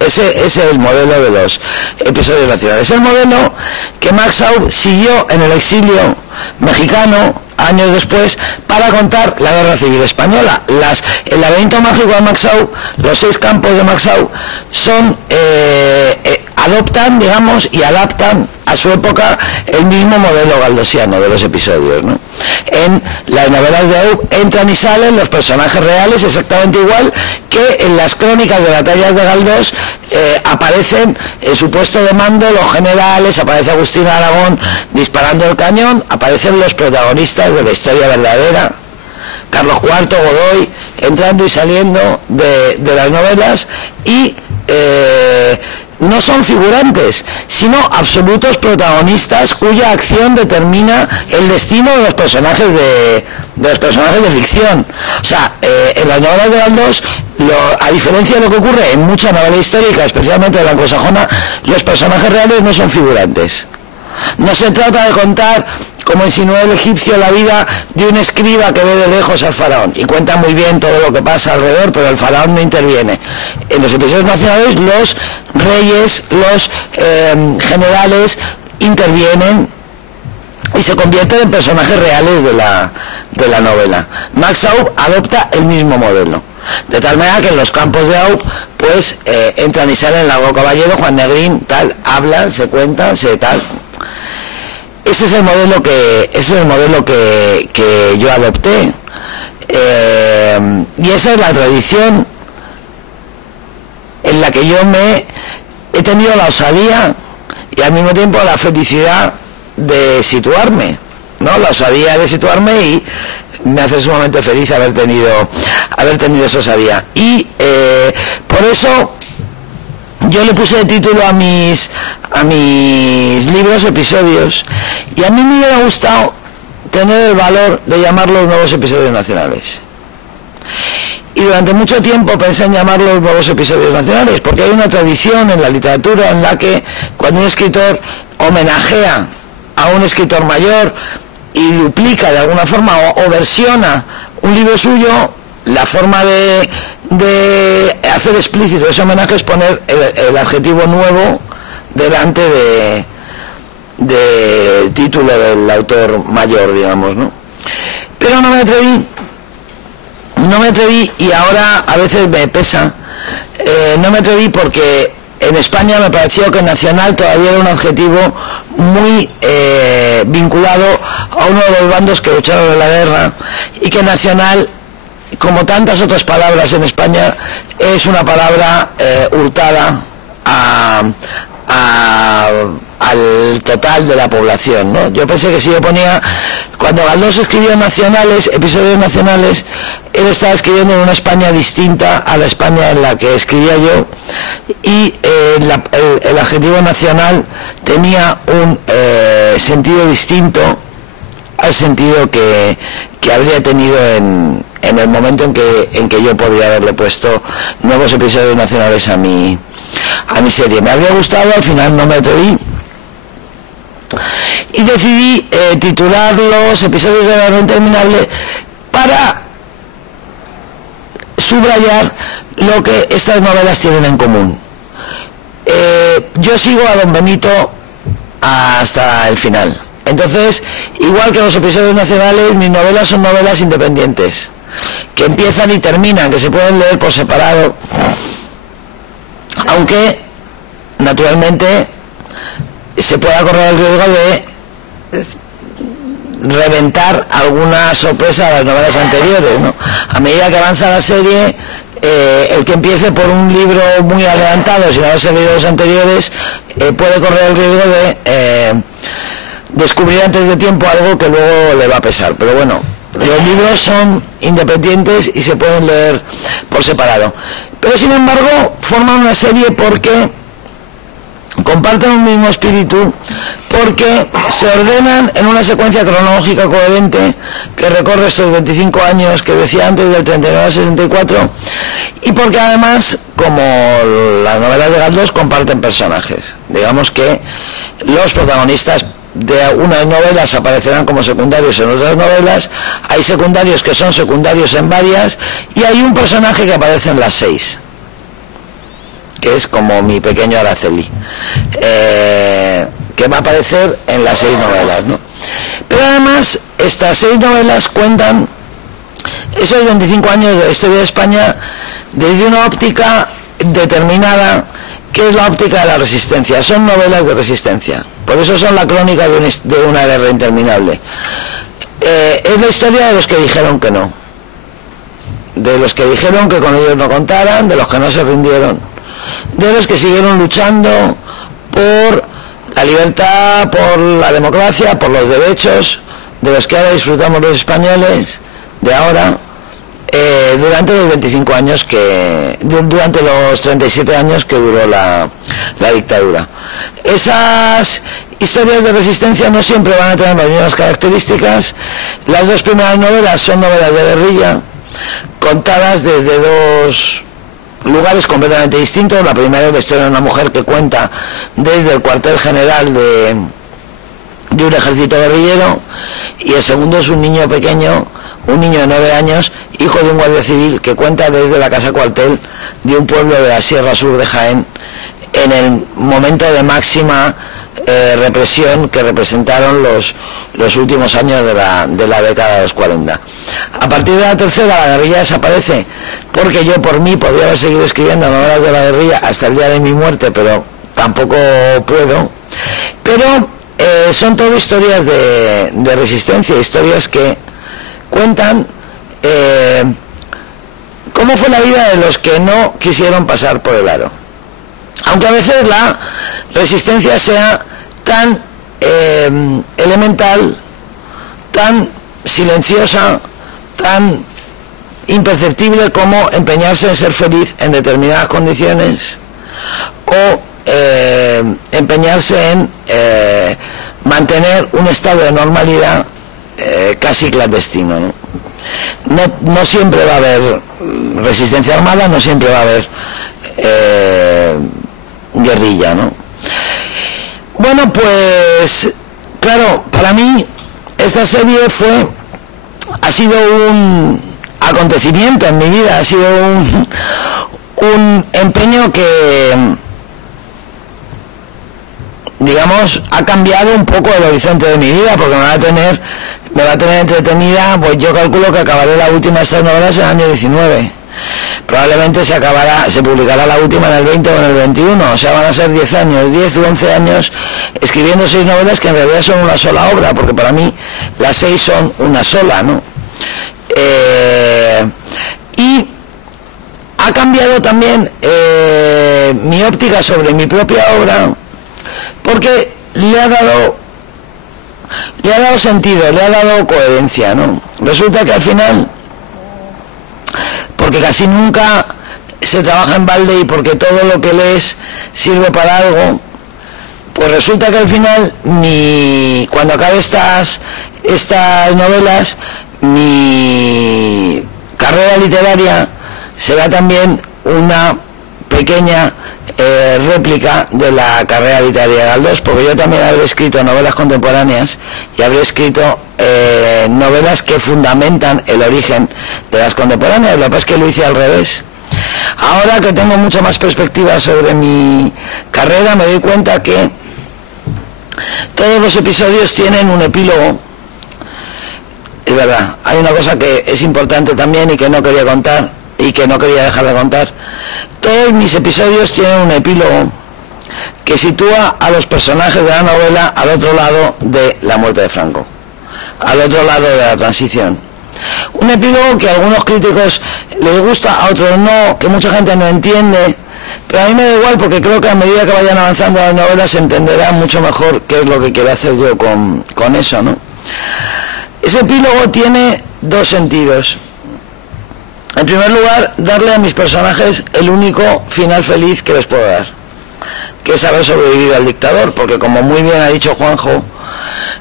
Ese es el modelo de los episodios nacionales. El modelo que Max Aub siguió en el exilio mexicano años después para contar la Guerra Civil Española. El laberinto mágico de Max Aub, los 6 campos de Max Aub, son adoptan, digamos, y adaptan a su época el mismo modelo galdosiano de los episodios, ¿no? En las novelas de Aub entran y salen los personajes reales exactamente igual que en las crónicas de batallas de Galdós. Aparecen en su puesto de mando los generales, aparece Agustín Aragón disparando el cañón, aparecen los protagonistas de la historia verdadera, Carlos IV, Godoy, entrando y saliendo de las novelas, y no son figurantes, sino absolutos protagonistas cuya acción determina el destino de los personajes de ficción. O sea, en las novelas de Galdós, a diferencia de lo que ocurre en mucha novela histórica, especialmente de la anglosajona, los personajes reales no son figurantes. No se trata de contar, como insinuó el egipcio, la vida de un escriba que ve de lejos al faraón y cuenta muy bien todo lo que pasa alrededor, pero el faraón no interviene. En los episodios nacionales los reyes, los generales intervienen y se convierten en personajes reales de la novela. Max Aub adopta el mismo modelo, de tal manera que en los campos de Aub pues entran y salen Largo Caballero, Juan Negrín, tal, hablan, se cuentan, se tal. Ese es el modelo que yo adopté, y esa es la tradición en la que yo he tenido la osadía y al mismo tiempo la felicidad de situarme, ¿no? La osadía de situarme, y me hace sumamente feliz haber tenido esa osadía. Y por eso yo le puse de título a mis libros episodios, y a mí me hubiera gustado tener el valor de llamarlos nuevos episodios nacionales. Y durante mucho tiempo pensé en llamarlos nuevos episodios nacionales, porque hay una tradición en la literatura en la que cuando un escritor homenajea a un escritor mayor y duplica de alguna forma o versiona un libro suyo, la forma de hacer explícito ese homenaje es poner el adjetivo nuevo delante del título del autor mayor, digamos, ¿no? Pero no me atreví, y ahora a veces me pesa, no me atreví porque en España me pareció que nacional todavía era un adjetivo muy vinculado a uno de los bandos que lucharon en la guerra, y que nacional, como tantas otras palabras en España, es una palabra hurtada al total de la población, ¿no? Yo pensé que si yo ponía, cuando Galdós escribió nacionales, episodios nacionales, él estaba escribiendo en una España distinta a la España en la que escribía yo, y el adjetivo nacional tenía un sentido distinto al sentido que habría tenido en el momento en que yo podría haberle puesto nuevos episodios nacionales a mi serie. Me habría gustado, al final no me atreví, y decidí titular los episodios de La Interminable para subrayar lo que estas novelas tienen en común. Yo sigo a Don Benito hasta el final. Entonces, igual que los episodios nacionales, mis novelas son novelas independientes, que empiezan y terminan, que se pueden leer por separado, aunque naturalmente se pueda correr el riesgo de reventar alguna sorpresa de las novelas anteriores, ¿no? A medida que avanza la serie, el que empiece por un libro muy adelantado sin haberse leído los anteriores puede correr el riesgo de descubrir antes de tiempo algo que luego le va a pesar. Pero bueno, los libros son independientes y se pueden leer por separado, pero sin embargo forman una serie porque comparten un mismo espíritu, porque se ordenan en una secuencia cronológica coherente que recorre estos 25 años que decía antes, del 39 al 64, y porque además, como las novelas de Galdós, comparten personajes. Digamos que los protagonistas de unas novelas aparecerán como secundarios en otras novelas, hay secundarios que son secundarios en varias, y hay un personaje que aparece en las 6, que es como mi pequeño Araceli, que va a aparecer en las 6 novelas, ¿no? Pero además estas 6 novelas cuentan esos 25 años de la historia de España desde una óptica determinada, que es la óptica de la resistencia. Son novelas de resistencia, por eso son la crónica de una guerra interminable. Es la historia de los que dijeron que no, de los que dijeron que con ellos no contaran, de los que no se rindieron, de los que siguieron luchando por la libertad, por la democracia, por los derechos, de los que ahora disfrutamos los españoles, de ahora, durante los 25 años durante los 37 años que duró la dictadura. Esas historias de resistencia no siempre van a tener las mismas características. Las 2 primeras novelas son novelas de guerrilla, contadas desde 2 lugares completamente distintos. La primera es la historia de una mujer que cuenta desde el cuartel general de un ejército guerrillero, y el segundo es un niño pequeño, un niño de 9 años, hijo de un guardia civil, que cuenta desde la casa cuartel de un pueblo de la Sierra Sur de Jaén, en el momento de máxima represión que representaron los últimos años de la década de los 40. A partir de la tercera, la guerrilla desaparece, porque yo por mí podría haber seguido escribiendo novelas de la guerrilla hasta el día de mi muerte, pero tampoco puedo. Pero son todo historias de resistencia, historias que cuentan cómo fue la vida de los que no quisieron pasar por el aro. Aunque a veces la resistencia sea tan elemental, tan silenciosa, tan imperceptible como empeñarse en ser feliz en determinadas condiciones, o empeñarse en mantener un estado de normalidad casi clandestino, ¿no? No siempre va a haber resistencia armada, no siempre va a haber guerrilla, ¿no? Bueno, pues claro, para mí esta serie ha sido un acontecimiento en mi vida, ha sido un empeño que, digamos, ha cambiado un poco el horizonte de mi vida, porque me va a tener entretenida. Pues yo calculo que acabaré la última de estas novelas en el año 19. Probablemente se publicará la última en el 20 o en el 21, o sea, van a ser 10 años, 10 u 11 años escribiendo 6 novelas que en realidad son una sola obra, porque para mí las 6 son una sola, ¿no? Y ha cambiado también mi óptica sobre mi propia obra, porque le ha dado sentido, le ha dado coherencia, ¿no? Resulta que al final, porque casi nunca se trabaja en balde y porque todo lo que lees sirve para algo, pues resulta que al final, cuando acabe estas novelas, mi carrera literaria será también una pequeña réplica de la carrera literaria de Galdós, porque yo también habré escrito novelas contemporáneas y habré escrito novelas que fundamentan el origen de las contemporáneas. Lo que pasa es que lo hice al revés. Ahora que tengo mucha más perspectiva sobre mi carrera, me doy cuenta que todos los episodios tienen un epílogo. Es verdad, hay una cosa que es importante también y que no quería contar y que no quería dejar de contar. Todos mis episodios tienen un epílogo que sitúa a los personajes de la novela al otro lado de la muerte de Franco, al otro lado de la transición. Un epílogo que a algunos críticos les gusta, a otros no, que mucha gente no entiende, pero a mí me da igual, porque creo que a medida que vayan avanzando las novelas se entenderá mucho mejor qué es lo que quiero hacer yo con eso, ¿no? Ese epílogo tiene 2 sentidos. En primer lugar, darle a mis personajes el único final feliz que les puedo dar. que es haber sobrevivido al dictador, porque como muy bien ha dicho Juanjo,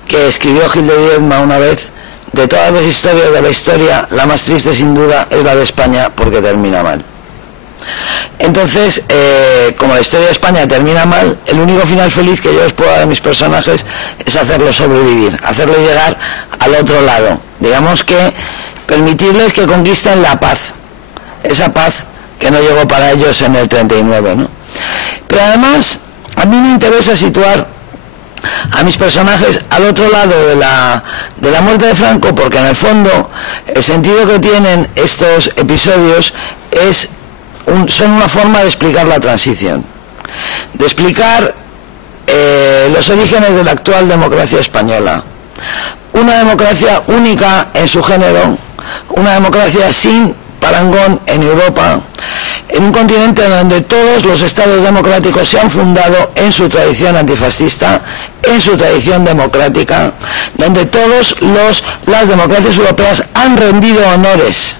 que escribió Gil de Viedma una vez, de todas las historias de la historia, la más triste sin duda es la de España, porque termina mal. Entonces, como la historia de España termina mal, el único final feliz que yo les puedo dar a mis personajes es hacerlos sobrevivir, hacerles llegar al otro lado, digamos que permitirles que conquisten la paz, esa paz que no llegó para ellos en el 39, ¿no? Pero además, a mí me interesa situar a mis personajes al otro lado de la muerte de Franco, porque en el fondo el sentido que tienen estos episodios son una forma de explicar la transición, de explicar los orígenes de la actual democracia española, una democracia única en su género, una democracia sin parangón en Europa, en un continente donde todos los estados democráticos se han fundado en su tradición antifascista, en su tradición democrática, donde las democracias europeas han rendido honores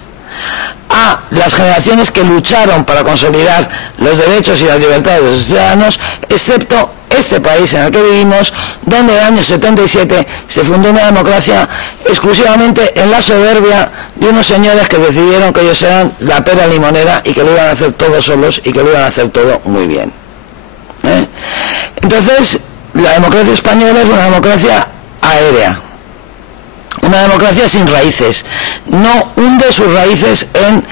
a las generaciones que lucharon para consolidar los derechos y las libertades de sus ciudadanos, excepto este país en el que vivimos, donde en el año 77 se fundó una democracia exclusivamente en la soberbia de unos señores que decidieron que ellos eran la pera limonera y que lo iban a hacer todo solos y que lo iban a hacer todo muy bien. Entonces, la democracia española es una democracia aérea, una democracia sin raíces, no hunde sus raíces en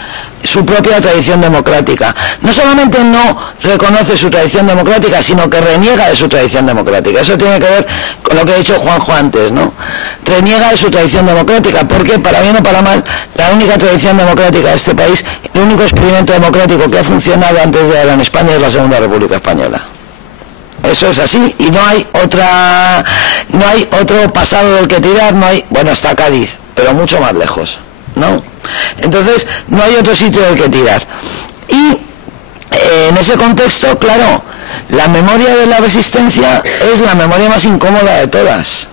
su propia tradición democrática. No solamente no reconoce su tradición democrática, sino que reniega de su tradición democrática. Eso tiene que ver con lo que ha dicho Juanjo antes, ¿no? Reniega de su tradición democrática, porque para bien o para mal, la única tradición democrática de este país, el único experimento democrático que ha funcionado antes de ahora en España es la Segunda República Española. Eso es así, y no hay otro pasado del que tirar, bueno, está Cádiz, pero mucho más lejos, ¿no? Entonces, no hay otro sitio del que tirar. Y en ese contexto, claro, la memoria de la resistencia es la memoria más incómoda de todas.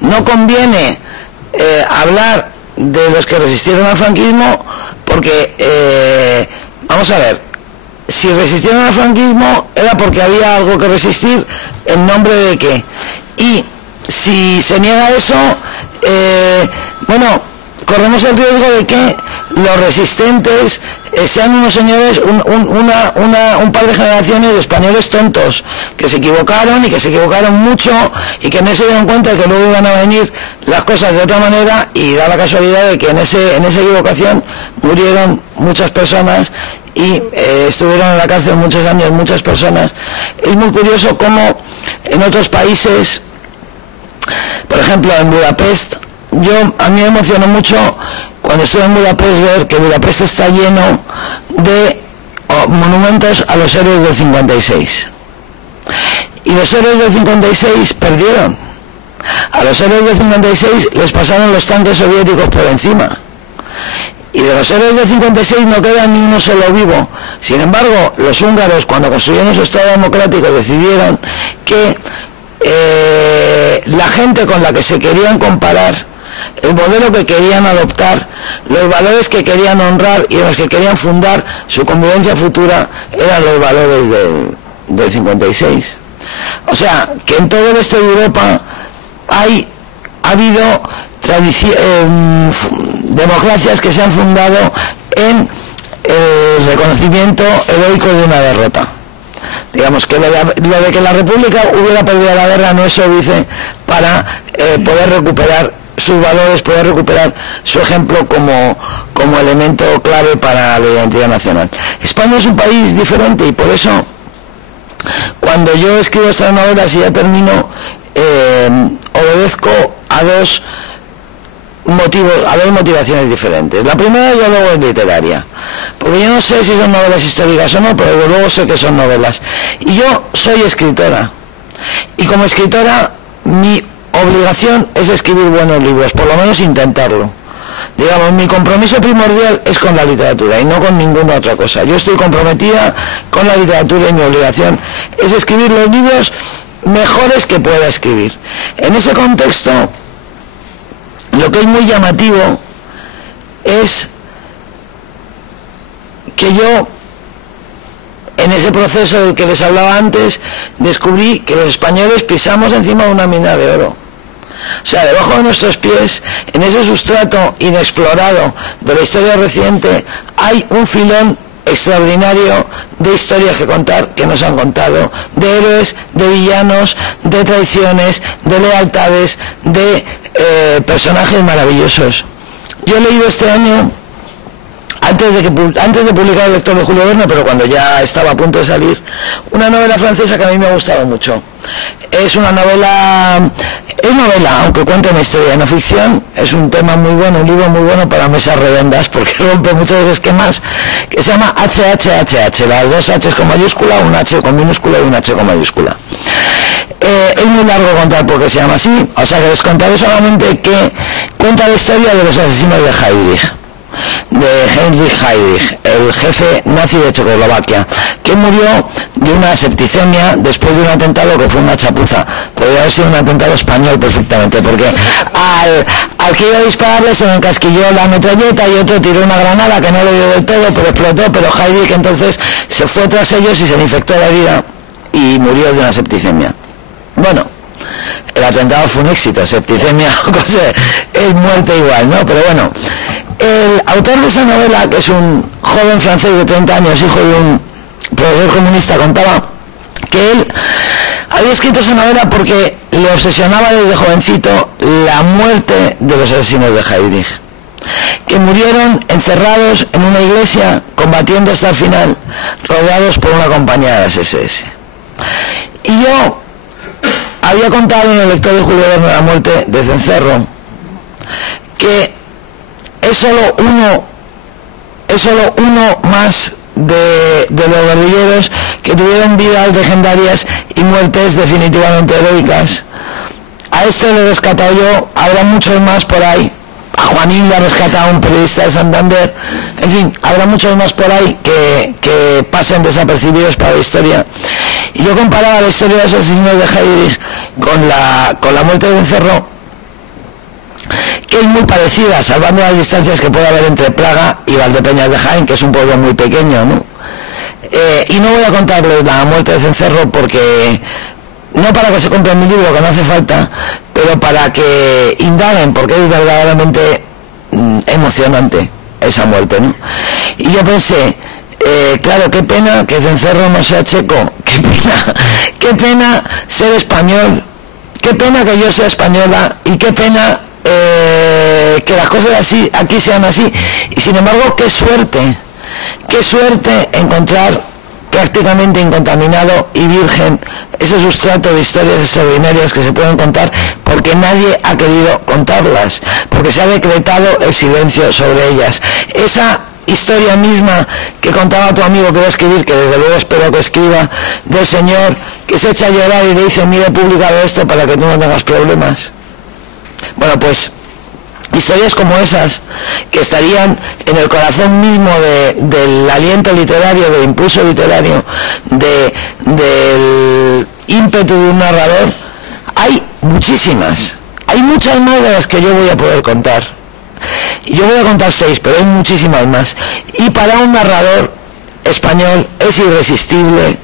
No conviene hablar de los que resistieron al franquismo, porque, vamos a ver, si resistieron al franquismo era porque había algo que resistir, ¿en nombre de qué? Y si se niega eso, bueno, corremos el riesgo de que los resistentes sean unos señores, un par de generaciones de españoles tontos que se equivocaron y que se equivocaron mucho y que no se dieron cuenta de que luego iban a venir las cosas de otra manera, y da la casualidad de que en esa equivocación murieron muchas personas y estuvieron en la cárcel muchos años muchas personas. Es muy curioso cómo en otros países, por ejemplo en Budapest, a mí me emocionó mucho cuando estuve en Budapest ver que Budapest está lleno de monumentos a los héroes del 56. Y los héroes del 56 perdieron. A los héroes del 56 les pasaron los tanques soviéticos por encima. Y de los héroes del 56 no queda ni uno solo vivo. Sin embargo, los húngaros, cuando construyeron su Estado democrático, decidieron que la gente con la que se querían comparar, el modelo que querían adoptar, los valores que querían honrar y en los que querían fundar su convivencia futura, eran los valores del 56. O sea, que en todo el este de Europa ha habido democracias que se han fundado en el reconocimiento heroico de una derrota. Digamos que lo de que la República hubiera perdido la guerra no es óbice para poder recuperar sus valores, poder recuperar su ejemplo como elemento clave para la identidad nacional. España es un país diferente, y por eso cuando yo escribo estas novelas, y ya termino, obedezco a dos motivaciones diferentes. La primera, ya luego, es literaria, porque yo no sé si son novelas históricas o no, pero desde luego sé que son novelas, y yo soy escritora, y como escritora mi obligación es escribir buenos libros, por lo menos intentarlo. Digamos, mi compromiso primordial es con la literatura y no con ninguna otra cosa. Yo estoy comprometida con la literatura y mi obligación es escribir los libros mejores que pueda escribir. En ese contexto, lo que es muy llamativo es que yo, en ese proceso del que les hablaba antes, descubrí que los españoles pisamos encima de una mina de oro. O sea, debajo de nuestros pies, en ese sustrato inexplorado de la historia reciente, hay un filón extraordinario de historias que contar, que nos han contado, de héroes, de villanos, de traiciones, de lealtades, de personajes maravillosos. Yo he leído este año, antes de publicar El lector de Julio Verne, pero cuando ya estaba a punto de salir, una novela francesa que a mí me ha gustado mucho. Es novela, aunque cuenta una historia de no ficción. Es un tema muy bueno, un libro muy bueno para mesas redondas, porque rompe muchos esquemas, que se llama HHHH, las dos H's con mayúscula, un H con minúscula y un H con mayúscula. Es muy largo contar porque se llama así, o sea que les contaré solamente que cuenta la historia de los asesinos de Heydrich, de Heinrich Heydrich, el jefe nazi de Checoslovaquia, que murió de una septicemia después de un atentado que fue una chapuza. Podría haber sido un atentado español perfectamente, porque al que iba a dispararle se le encasquilló la metralleta y otro tiró una granada que no le dio del todo, pero explotó. Pero Heydrich entonces se fue tras ellos y se le infectó la herida y murió de una septicemia. Bueno, el atentado fue un éxito, septicemia es muerte igual, ¿no? Pero bueno, el autor de esa novela, que es un joven francés de 30 años, hijo de un profesor comunista, contaba que él había escrito esa novela porque le obsesionaba desde jovencito la muerte de los asesinos de Heydrich, que murieron encerrados en una iglesia combatiendo hasta el final, rodeados por una compañía de las SS. Y yo había contado en El lector de Julio Verne la muerte de Cencerro, que es solo uno más de los guerrilleros que tuvieron vidas legendarias y muertes definitivamente heroicas. A este lo he rescatado yo, habrá muchos más por ahí. A Juanín lo ha rescatado un periodista de Santander. En fin, habrá muchos más por ahí que pasen desapercibidos para la historia. Y yo comparaba la historia de los asesinos de Heydrich con la muerte de Cencerro, que es muy parecida, salvando las distancias que puede haber entre Praga y Valdepeñas de Jaén, que es un pueblo muy pequeño, ¿no? Y no voy a contarles la muerte de Cencerro porque, no para que se compren mi libro, que no hace falta, pero para que indaguen, porque es verdaderamente emocionante esa muerte, ¿no? Y yo pensé, claro, qué pena que Cencerro no sea checo, qué pena ser español, qué pena que yo sea española, y qué pena que las cosas así aquí sean así. Y sin embargo, qué suerte encontrar prácticamente incontaminado y virgen ese sustrato de historias extraordinarias que se pueden contar, porque nadie ha querido contarlas, porque se ha decretado el silencio sobre ellas. Esa historia misma que contaba tu amigo que va a escribir, que desde luego espero que escriba, del señor que se echa a llorar y le dice: mira, he publicado esto para que tú no tengas problemas. Bueno, pues historias como esas, que estarían en el corazón mismo del aliento literario, del impulso literario, del ímpetu de un narrador, hay muchísimas. Hay muchas más de las que yo voy a poder contar. Yo voy a contar 6, pero hay muchísimas más. Y para un narrador español es irresistible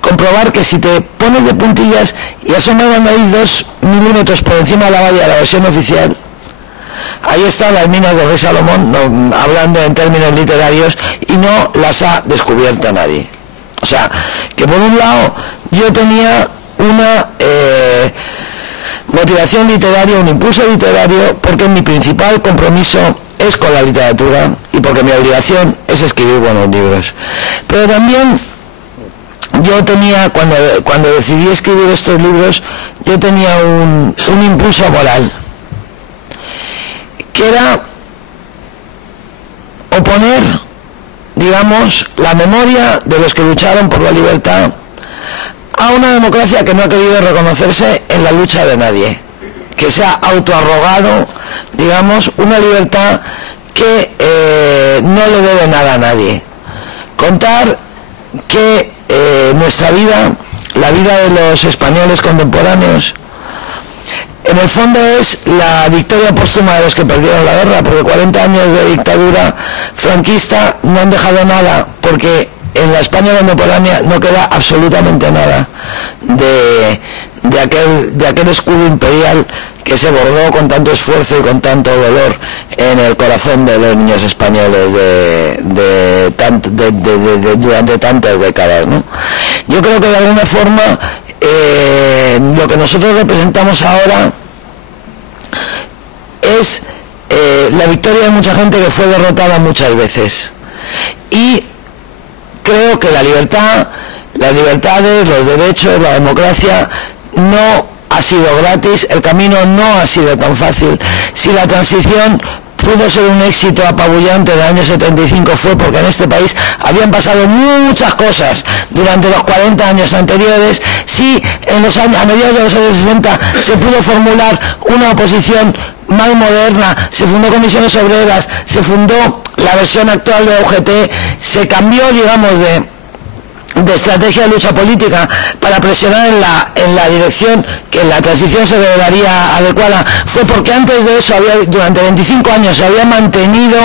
comprobar que si te pones de puntillas y asoman ahí 2 milímetros por encima de la valla de la versión oficial, ahí están las minas del rey Salomón, no, hablando en términos literarios, y no las ha descubierto nadie. O sea, que por un lado yo tenía una motivación literaria, un impulso literario, porque mi principal compromiso es con la literatura y porque mi obligación es escribir buenos libros. Pero también yo tenía, cuando decidí escribir estos libros, yo tenía un impulso moral, que era oponer, digamos, la memoria de los que lucharon por la libertad a una democracia que no ha querido reconocerse en la lucha de nadie, que se ha autoarrogado, digamos, una libertad que no le debe nada a nadie. Contar que nuestra vida, la vida de los españoles contemporáneos, en el fondo es la victoria póstuma de los que perdieron la guerra, porque 40 años de dictadura franquista no han dejado nada, porque en la España contemporánea no queda absolutamente nada de aquel escudo imperial que se bordó con tanto esfuerzo y con tanto dolor en el corazón de los niños españoles durante tantas décadas, ¿no? Yo creo que de alguna forma lo que nosotros representamos ahora es la victoria de mucha gente que fue derrotada muchas veces, y creo que las libertades, los derechos, la democracia no ha sido gratis, el camino no ha sido tan fácil. Si la transición pudo ser un éxito apabullante en el año 75 fue porque en este país habían pasado muchas cosas durante los 40 años anteriores. Si a mediados de los años 60 se pudo formular una oposición más moderna, se fundó comisiones obreras, se fundó la versión actual de UGT, se cambió, digamos, de estrategia de lucha política para presionar en la dirección que la transición se revelaría adecuada, fue porque antes de eso durante 25 años se había mantenido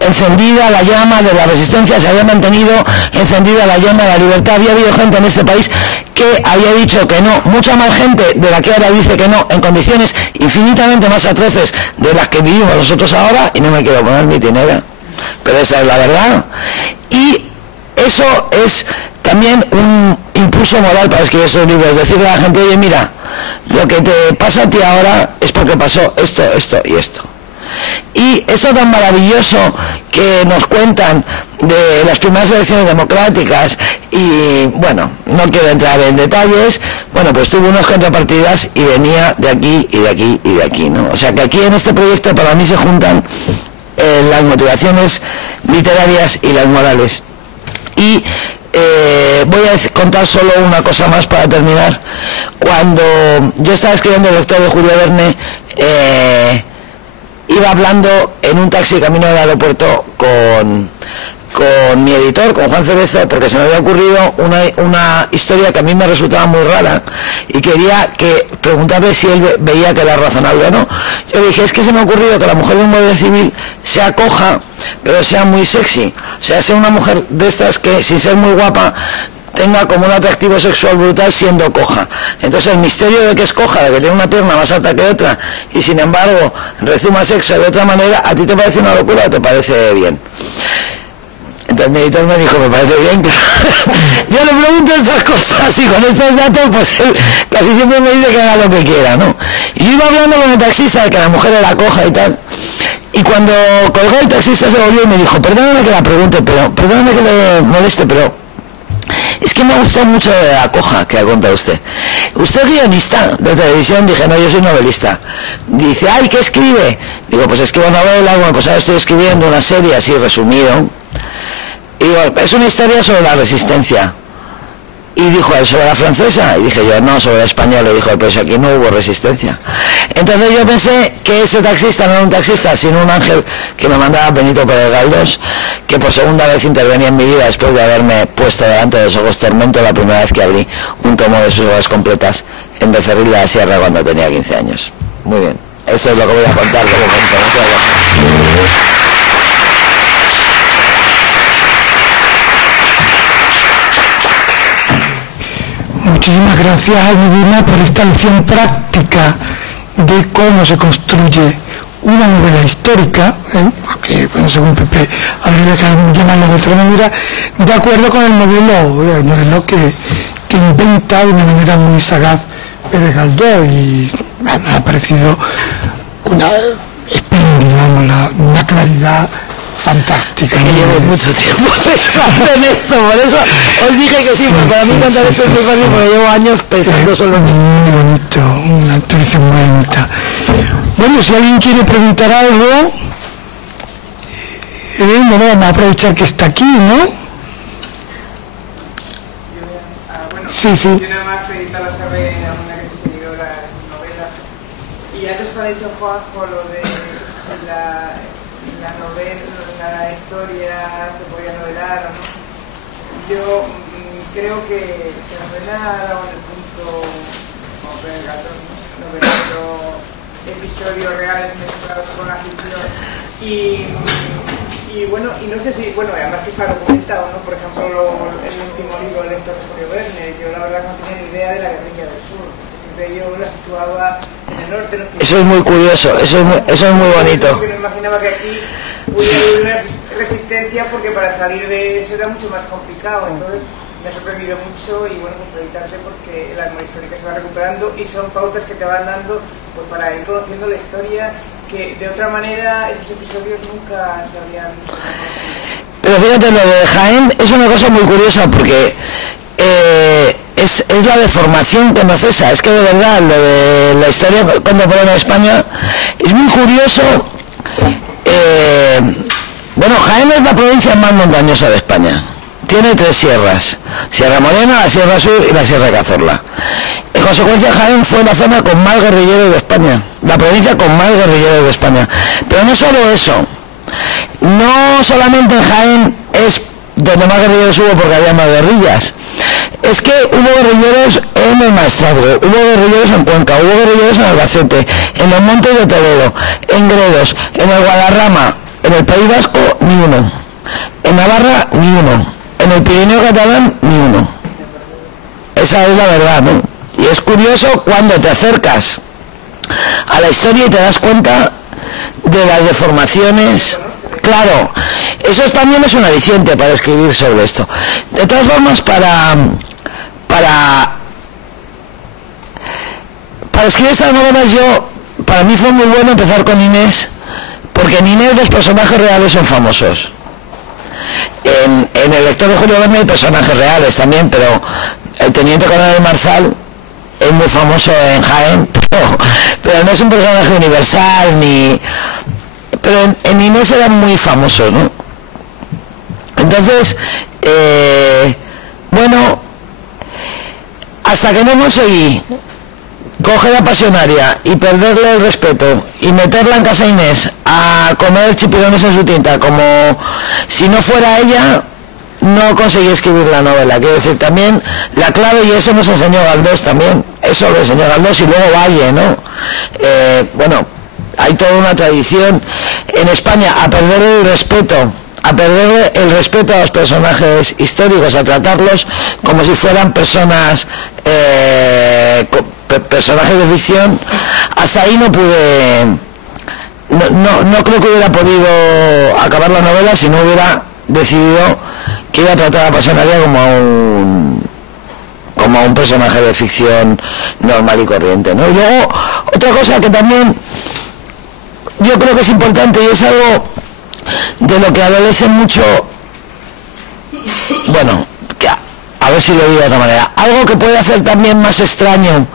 encendida la llama de la resistencia, se había mantenido encendida la llama de la libertad. Había habido gente en este país que había dicho que no, mucha más gente de la que ahora dice que no, en condiciones infinitamente más atroces de las que vivimos nosotros ahora, y no me quiero poner mitinera, pero esa es la verdad. Y eso es también un impulso moral para escribir estos libros, decirle a la gente: oye, mira, lo que te pasa a ti ahora es porque pasó esto, esto y esto. Y esto tan maravilloso que nos cuentan de las primeras elecciones democráticas, y bueno, no quiero entrar en detalles, bueno, pues tuvo unas contrapartidas y venía de aquí y de aquí y de aquí, ¿no? O sea que aquí en este proyecto para mí se juntan las motivaciones literarias y las morales. Y voy a contar solo una cosa más para terminar. Cuando yo estaba escribiendo el lector de Julio Verne, iba hablando en un taxi camino del aeropuerto con mi editor, con Juan Cerezo, porque se me había ocurrido una historia que a mí me resultaba muy rara y quería preguntarle si él veía que era razonable o no. Yo le dije: es que se me ha ocurrido que la mujer de un guardia civil sea coja, pero sea muy sexy, o sea una mujer de estas que, sin ser muy guapa, tenga como un atractivo sexual brutal siendo coja. Entonces el misterio de que es coja, de que tiene una pierna más alta que otra y sin embargo rezuma sexo de otra manera, ¿a ti te parece una locura o te parece bien? Entonces mi editor me dijo: me parece bien, claro. Yo le pregunto estas cosas y con estos datos pues él casi siempre me dice que haga lo que quiera, ¿no? Y yo iba hablando con el taxista de que la mujer era coja y tal, y cuando colgó el taxista se volvió y me dijo: perdóname que la pregunte, perdóname que le moleste, pero es que me gustó mucho de la coja que ha contado usted. ¿Usted es guionista de televisión? Dije: no, yo soy novelista. Dice: ay, ¿qué escribe? Digo: pues escribo novelas. Bueno, pues ahora estoy escribiendo una serie así resumido. Y digo: es una historia sobre la resistencia. Y dijo: ¿sobre la francesa? Y dije yo: no, sobre la española. Y dijo: pero si aquí no hubo resistencia. Entonces yo pensé que ese taxista no era un taxista, sino un ángel que me mandaba Benito Pérez Galdós, que por segunda vez intervenía en mi vida después de haberme puesto delante de los ojos tormento la primera vez que abrí un tomo de sus obras completas en Becerril de la Sierra cuando tenía 15 años. Muy bien, esto es lo que voy a contar como cuento. Muchísimas gracias, Almudena, por esta lección práctica de cómo se construye una novela histórica, que, bueno, según Pepe habría que llamarlo de otra manera, de acuerdo con el modelo que inventa de una manera muy sagaz Pérez Galdós, y me ha parecido una espléndida, una claridad fantástica. Que llevo mucho tiempo pensando en esto, por eso os dije que sí, porque para mí contar esto es muy fácil, porque llevo años pensando solo en esto. Muy bonito, una actuación muy bonita. Bueno, si alguien quiere preguntar algo, bueno, vamos a aprovechar que está aquí, ¿no? Sí. Yo nada más felicitarlo a saber a una que se dio las novelas. Y antes cuando ha dicho Juanjo lo de si la novela, la historia se podía novelar o no, yo creo que la novela ha dado en el punto, como Pérez Galdós, novelando episodios reales mezclados con la ficción, y Y bueno, y no sé si, bueno, además que está documentado, ¿no? Por ejemplo, el último libro del lector Julio Verne, yo la verdad no tenía ni idea de la guerrilla del sur, porque siempre yo la situaba en el norte. ¿No? Eso es muy curioso, eso es muy bonito. Porque no imaginaba que aquí hubiera habido una resistencia, porque para salir de eso era mucho más complicado, entonces me ha sorprendido mucho y bueno, pues felicitarte porque la memoria histórica se va recuperando y son pautas que te van dando pues para ir conociendo la historia, que de otra manera esos episodios nunca se habían conocido. Pero fíjate, lo de Jaén es una cosa muy curiosa porque es la deformación que no cesa. Es que de verdad lo de la historia contemporánea de España es muy curioso. Bueno, Jaén es la provincia más montañosa de España. Tiene 3 sierras: Sierra Morena, la Sierra Sur y la Sierra de Cazorla. En consecuencia, Jaén fue la zona con más guerrilleros de España, la provincia con más guerrilleros de España. Pero no solo eso, no solamente en Jaén es donde más guerrilleros hubo porque había más guerrillas, es que hubo guerrilleros en el Maestrazgo, hubo guerrilleros en Cuenca, hubo guerrilleros en Albacete, en los Montes de Toledo, en Gredos, en el Guadarrama, en el País Vasco, ni uno, en Navarra, ni uno, en el Pirineo catalán, ni uno. Esa es la verdad, ¿no? Y es curioso cuando te acercas a la historia y te das cuenta de las deformaciones. Claro, eso también es un aliciente para escribir sobre esto. De todas formas, para escribir estas novelas, para mí fue muy bueno empezar con Inés, porque en Inés los personajes reales son famosos. En el lector de Julio Verne hay personajes reales también, pero el teniente coronel Marzal es muy famoso en Jaén, pero no es un personaje universal ni... Pero en Inés eran muy famosos, ¿no? Entonces, bueno, hasta que no conseguí coger a Pasionaria y perderle el respeto y meterla en casa Inés a comer chipirones en su tinta como si no fuera ella, no conseguí escribir la novela. Quiero decir, también la clave, y eso nos enseñó Galdós también, eso lo enseñó Galdós y luego Valle, ¿no? Bueno, hay toda una tradición en España a perder el respeto a los personajes históricos, a tratarlos como si fueran personas, personajes de ficción. Hasta ahí no pude, no creo que hubiera podido acabar la novela si no hubiera decidido que iba a tratar a Pasionaria como a un personaje de ficción normal y corriente, ¿no? Y luego, otra cosa que también yo creo que es importante y es algo de lo que adolece mucho, bueno, que a ver si lo digo de otra manera, algo que puede hacer también más extraño,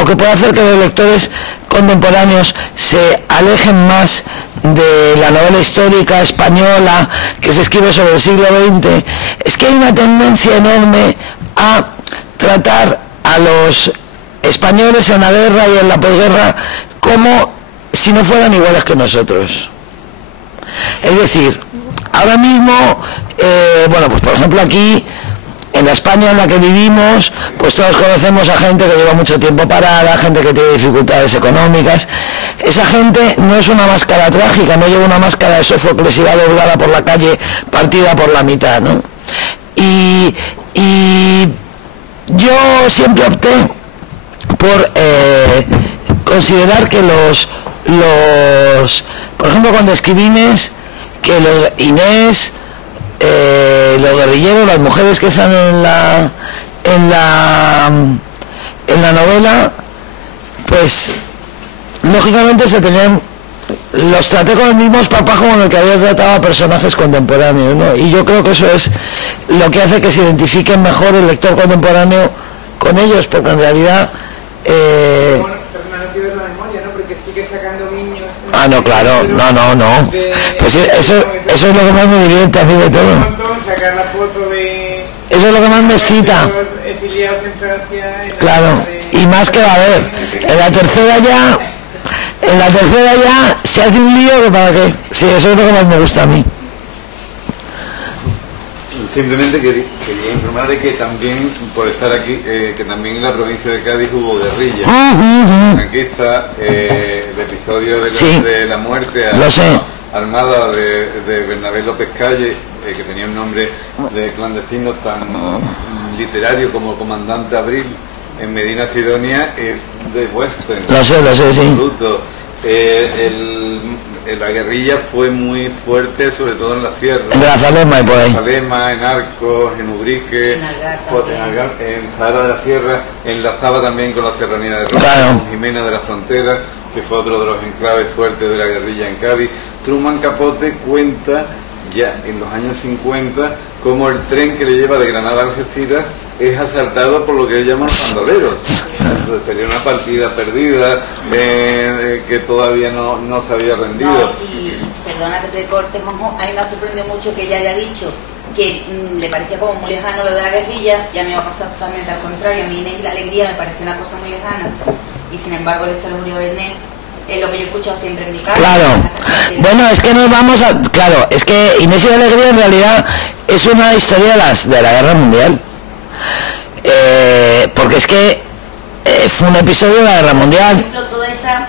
o que puede hacer que los lectores contemporáneos se alejen más de la novela histórica española que se escribe sobre el siglo XX, es que hay una tendencia enorme a tratar a los españoles en la guerra y en la posguerra como si no fueran iguales que nosotros. Es decir, ahora mismo, bueno, pues por ejemplo aquí, en la España en la que vivimos, pues todos conocemos a gente que lleva mucho tiempo parada, gente que tiene dificultades económicas. Esa gente no es una máscara trágica, no lleva una máscara de Sófocles y va doblada por la calle, partida por la mitad, ¿no? Y yo siempre opté por considerar que por ejemplo, cuando escribí Inés, que Inés, los guerrilleros, las mujeres que están en la novela, pues lógicamente los traté con el mismo esparpajo con el que había tratado a personajes contemporáneos, ¿no? Y yo creo que eso es lo que hace que se identifiquen mejor el lector contemporáneo con ellos, porque en realidad no, claro, no. Pues eso es lo que más me divierte a mí de todo. Sacar la foto de... Eso es lo que más me excita. Exiliados en Francia. Claro, y más que va a haber. En la tercera ya se hace un lío que para qué. Sí, eso es lo que más me gusta a mí. Simplemente quería informar de que también, por estar aquí, que también en la provincia de Cádiz hubo guerrilla. Aquí está el episodio de la muerte lo sé. armada de Bernabé López Calle, que tenía un nombre de clandestino tan literario como Comandante Abril, en Medina Sidonia, es de western. Lo sé, sí. Absoluto. La guerrilla fue muy fuerte, sobre todo en la sierra. En Grazalema y por ahí. En Grazalema, en Arcos, en Ubrique, en Sahara de la Sierra, enlazaba también con la Serranía de Roma, claro, con Jimena de la Frontera, que fue otro de los enclaves fuertes de la guerrilla en Cádiz. Truman Capote cuenta ya en los años 50 cómo el tren que le lleva de Granada a Algeciras es asaltado por lo que él llama los bandoleros. Entonces sería una partida perdida, que todavía no se había rendido. No, y perdona que te corte, Juanjo, a mí me ha sorprendido mucho que ella haya dicho que le parecía como muy lejano lo de la guerrilla, y a mí me ha pasado totalmente al contrario. A mí Inés y la Alegría me parece una cosa muy lejana, y sin embargo la historia de Julio Verne es lo que yo he escuchado siempre en mi casa. Claro. Bueno, es que nos vamos a... Claro, es que Inés y la Alegría en realidad es una historia de la Guerra Mundial. Porque es que fue un episodio de la Guerra Mundial. Por ejemplo, toda esa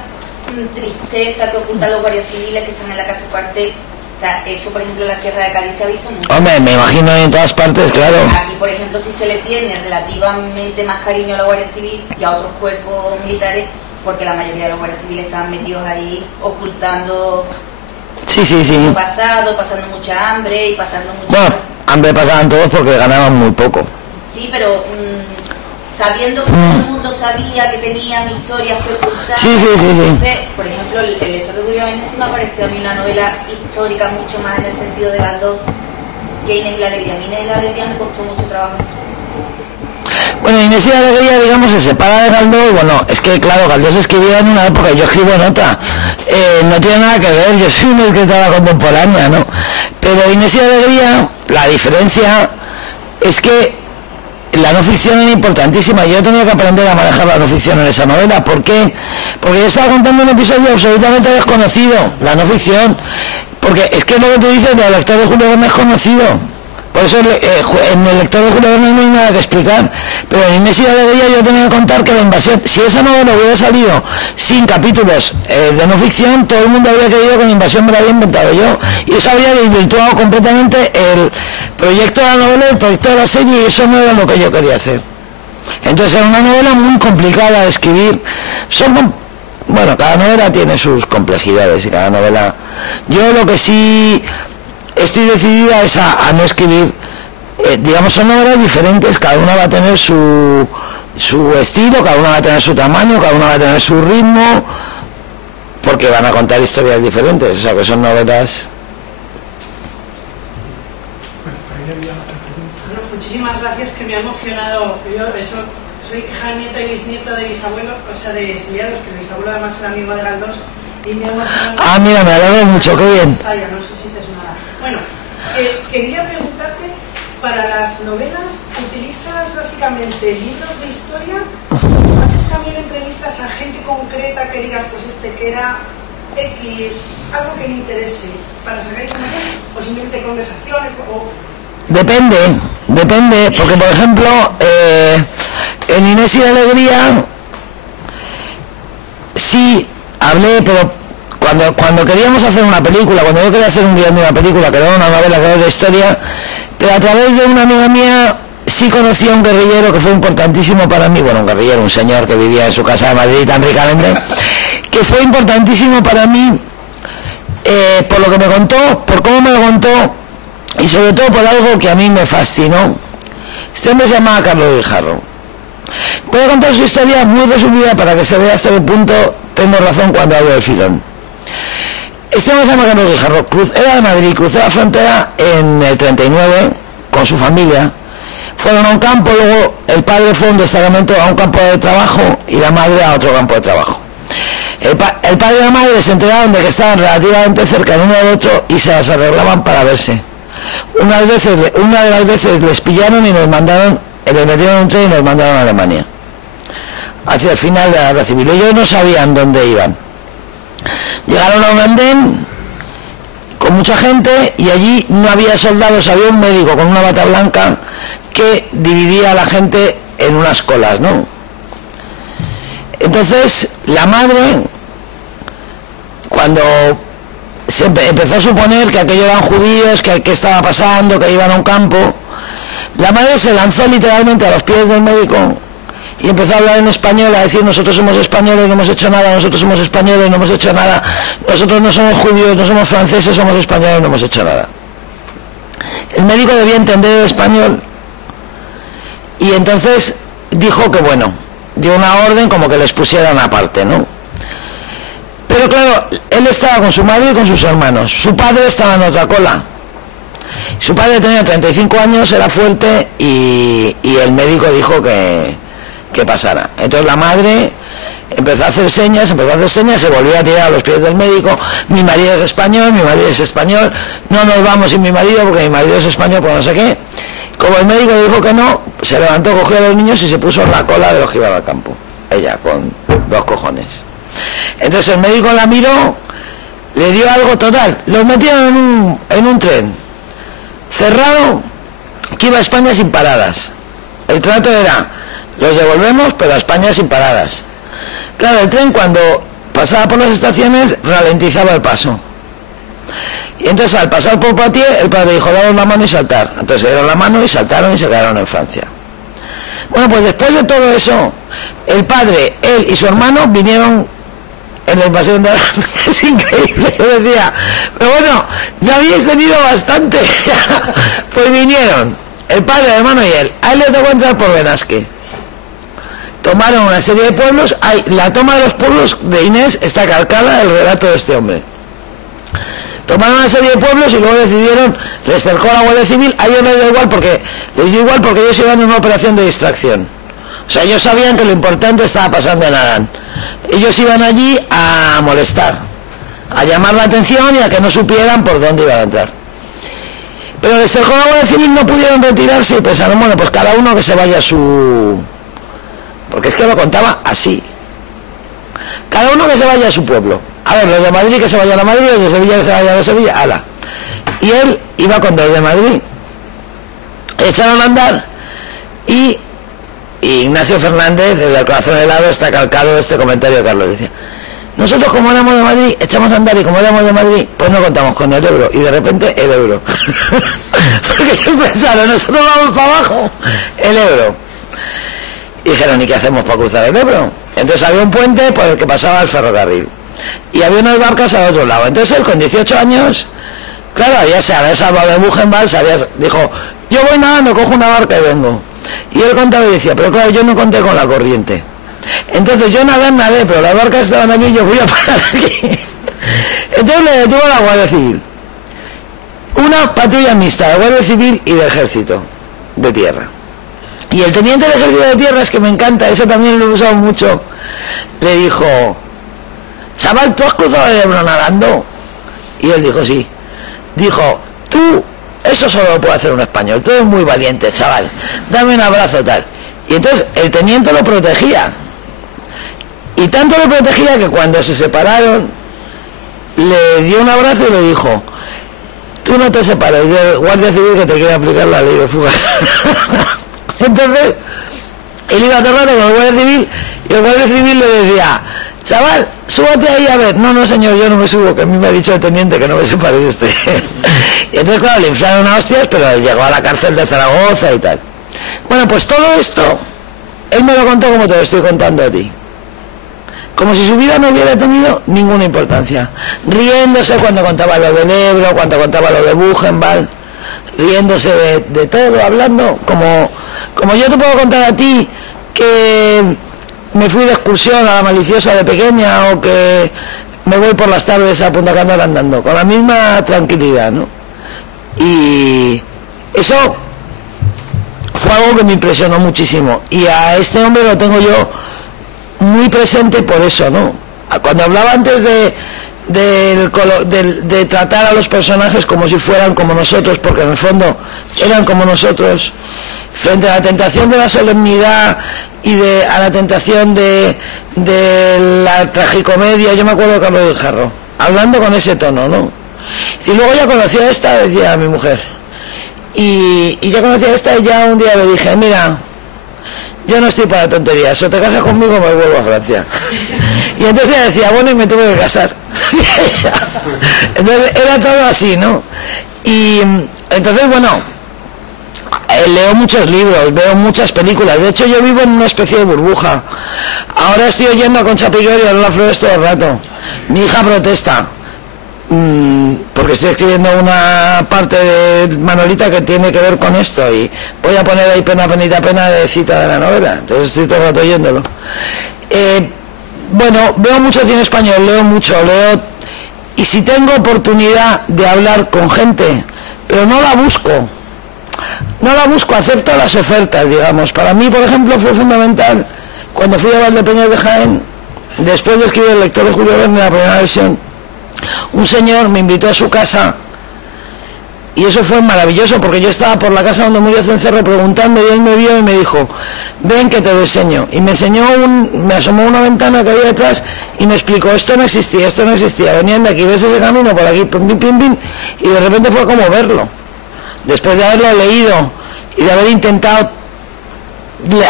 tristeza que ocultan los guardias civiles que están en la casa cuartel, o sea, eso por ejemplo en la Sierra de Cádiz se ha visto mucho. Hombre, me imagino en todas partes, claro. Aquí, por ejemplo, si se le tiene relativamente más cariño a la Guardia Civil que a otros cuerpos militares, porque la mayoría de los guardias civiles estaban metidos ahí ocultando sí. su pasado, pasando mucha hambre y pasando mucha... Bueno, hambre pasaban todos porque ganaban muy poco. Sí, pero sabiendo que todo el mundo sabía que tenían historias que ocultar. Sí. Entonces, por ejemplo, el lector de Julio Verne sí me ha parecido a mí una novela histórica mucho más en el sentido de Galdós que Inés y la Alegría. A mí Inés y la Alegría me costó mucho trabajo. Bueno, Inés y la Alegría, digamos, se separa de Galdós. Bueno, es que claro, Galdós escribía en una época, yo escribo en otra. No tiene nada que ver, yo soy una escritora contemporánea, ¿no? Pero Inés y la Alegría, la diferencia es que la no ficción era importantísima. Yo tenía que aprender a manejar la no ficción en esa novela. ¿Por qué? Porque yo estaba contando un episodio absolutamente desconocido, la no ficción. Porque es que lo que tú dices, el lector de Julio Verne es conocido. Por eso en el lector de Julio Verne no hay nada que explicar. Pero en Inés y la Alegría yo tenía que contar que la invasión, si esa novela hubiera salido sin capítulos de no ficción, todo el mundo habría creído que la invasión me la había inventado yo. Y eso habría desvirtuado completamente el proyecto de la novela, el proyecto de la serie, y eso no era lo que yo quería hacer. Entonces era una novela muy complicada de escribir. Bueno, cada novela tiene sus complejidades y cada novela... Yo lo que sí estoy decidida es a no escribir, digamos, son novelas diferentes, cada una va a tener su estilo, cada una va a tener su tamaño, cada una va a tener su ritmo, porque van a contar historias diferentes, o sea que son novelas... Bueno, muchísimas gracias, que me ha emocionado. Yo soy hija, nieta y bisnieta de bisabuelos, o sea, de exiliados, que el bisabuelo además era amigo de Galdós, y me ha emocionado. Ah, mira, me alegro mucho, qué bien. No sé si te suena. Bueno, quería preguntarte, para las novelas, ¿utilizas básicamente libros de historia? ¿Haces también entrevistas a gente concreta que digas, pues que era X, algo que le interese para sacar información? ¿O simplemente conversaciones? Depende, porque por ejemplo, en Inés y la Alegría, sí, hablé, pero cuando queríamos hacer una película, cuando yo quería hacer un guión de una película, que era una novela, que era de historia, pero a través de una amiga mía, sí conocí a un guerrillero que fue importantísimo para mí, bueno, un guerrillero, un señor que vivía en su casa de Madrid tan ricamente, que fue importantísimo para mí, por lo que me contó, por cómo me lo contó, y sobre todo por algo que a mí me fascinó. Este hombre se llamaba Carlos Guijarro. Voy a contar su historia muy resumida para que se vea hasta qué punto tengo razón cuando hablo del filón. Este hombre se llama Carlos Guijarro, era de Madrid, cruzó la frontera en el 39 con su familia. Fueron a un campo, luego el padre fue a un destacamento a un campo de trabajo y la madre a otro campo de trabajo. El padre y la madre se enteraron de que estaban relativamente cerca el uno del otro y se las arreglaban para verse. Una de las veces les pillaron y nos mandaron, les metieron en un tren y nos mandaron a Alemania hacia el final de la guerra civil. Ellos no sabían dónde iban. Llegaron a un andén con mucha gente y allí no había soldados, había un médico con una bata blanca que dividía a la gente en unas colas, ¿no? Entonces la madre, cuando se empezó a suponer que aquello eran judíos, que qué estaba pasando, que iban a un campo. La madre se lanzó literalmente a los pies del médico y empezó a hablar en español, a decir: nosotros somos españoles, no hemos hecho nada, nosotros somos españoles, no hemos hecho nada, nosotros no somos judíos, no somos franceses, somos españoles, no hemos hecho nada. El médico debía entender el español y entonces dijo que bueno, dio una orden como que les pusieran aparte, ¿no? Pero claro, él estaba con su madre y con sus hermanos, su padre estaba en otra cola. Su padre tenía 35 años, era fuerte y el médico dijo que pasara. Entonces la madre empezó a hacer señas, se volvió a tirar a los pies del médico: mi marido es español, no nos vamos sin mi marido porque mi marido es español, por no sé qué. Como el médico dijo que no, se levantó, cogió a los niños y se puso en la cola de los que iban al campo, ella con 2 cojones. Entonces el médico la miró, le dio algo total, los metieron en un tren cerrado que iba a España sin paradas. El trato era: los devolvemos, pero a España sin paradas. Claro, el tren cuando pasaba por las estaciones ralentizaba el paso. Y entonces al pasar por Poitiers, el padre dijo: daros la mano y saltar. Entonces se dieron la mano y saltaron y se quedaron en Francia. Bueno, pues después de todo eso, el padre, él y su hermano vinieron en la invasión de... Es increíble, yo decía, pero bueno, ya habéis tenido bastante. Pues vinieron el padre, el hermano y él. A él le tocó entrar por Benasque. Tomaron una serie de pueblos. La toma de los pueblos de Inés está calcada del relato de este hombre. Tomaron una serie de pueblos y luego decidieron, les cercó la Guardia Civil. A ellos les dio igual porque ellos iban en una operación de distracción. O sea, ellos sabían que lo importante estaba pasando en Arán. Ellos iban allí a molestar, a llamar la atención y a que no supieran por dónde iban a entrar. Pero les cercó la Guardia Civil, no pudieron retirarse y pensaron: bueno, pues cada uno que se vaya a su... Porque es que lo contaba así. Cada uno que se vaya a su pueblo. A ver, los de Madrid que se vayan a Madrid, los de Sevilla que se vayan a Sevilla, ala. Y él iba con 2 de Madrid. Echaron a andar y Ignacio Fernández, desde el corazón helado, está calcado de este comentario de Carlos. Decía: nosotros como éramos de Madrid, echamos a andar, y como éramos de Madrid, pues no contamos con el euro. Y de repente el euro. Porque ellos pensaron: nosotros vamos para abajo, el euro. Y dijeron: ¿y qué hacemos para cruzar el Ebro? Entonces había un puente por el que pasaba el ferrocarril y había unas barcas al otro lado. Entonces él, con 18 años, claro, se había salvado de Buchenwald, dijo: yo voy nadando, cojo una barca y vengo. Y él contaba y decía: pero claro, yo no conté con la corriente. Entonces yo nadé, pero las barcas estaban aquí y yo fui a parar aquí. Entonces le detuvo a la Guardia Civil. Una patrulla mixta de Guardia Civil y de Ejército de Tierra. Y el teniente del Ejército de Tierra, es que me encanta, eso también lo he usado mucho, le dijo: chaval, ¿tú has cruzado el Ebro nadando? Y él dijo: sí. Dijo: tú, eso solo lo puede hacer un español, tú eres muy valiente, chaval, dame un abrazo, tal. Y entonces el teniente lo protegía. Y tanto lo protegía que cuando se separaron, le dio un abrazo y le dijo: tú no te separes del Guardia Civil que te quiere aplicar la ley de fugas. Entonces él iba todo el rato con el Guardia Civil y el Guardia Civil le decía: chaval, súbate ahí a ver. No señor, yo no me subo, que a mí me ha dicho el teniente que no me separe de usted. Y entonces claro, le inflaron a hostias, pero llegó a la cárcel de Zaragoza y tal. Bueno, pues todo esto él me lo contó como te lo estoy contando a ti, como si su vida no hubiera tenido ninguna importancia, riéndose cuando contaba lo del Ebro, cuando contaba lo de Buchenwald, riéndose de todo, hablando como yo te puedo contar a ti que me fui de excursión a la Maliciosa de pequeña, o que me voy por las tardes a Punta Cana andando, con la misma tranquilidad, ¿no? Y eso fue algo que me impresionó muchísimo, y a este hombre lo tengo yo muy presente por eso, ¿no? Cuando hablaba antes de tratar a los personajes como si fueran como nosotros, porque en el fondo eran como nosotros, frente a la tentación de la solemnidad y a la tentación de la tragicomedia. Yo me acuerdo de Carlos del Jarro hablando con ese tono, ¿no? Y luego ya conocí a esta, decía a mi mujer, y ya conocí a esta, y ya un día le dije: mira, yo no estoy para tonterías, o te casas conmigo o me vuelvo a Francia. Y entonces ella decía, bueno, y me tuve que casar. Entonces era todo así, ¿no? Y entonces, bueno, leo muchos libros, veo muchas películas. De hecho, yo vivo en una especie de burbuja. Ahora estoy oyendo a Concha Piquer y a Lola Flores todo el rato. Mi hija protesta porque estoy escribiendo una parte de Manolita que tiene que ver con esto, y voy a poner ahí pena, penita, pena de cita de la novela. Entonces estoy todo el rato oyéndolo. Bueno, veo mucho cine español, leo mucho, y si tengo oportunidad de hablar con gente, pero no la busco, acepto las ofertas, digamos. Para mí, por ejemplo, fue fundamental cuando fui a Valdepeñas de Jaén, después de escribir El lector de Julio Verne, la primera versión. Un señor me invitó a su casa y eso fue maravilloso, porque yo estaba por la casa donde murió Cencerro preguntando, y él me vio y me dijo, ven que te lo enseño, y me enseñó me asomó una ventana que había detrás y me explicó, esto no existía, venían de aquí, ves ese camino por aquí, pim, pim, pim, pim, y de repente fue como verlo, después de haberlo leído y de haber intentado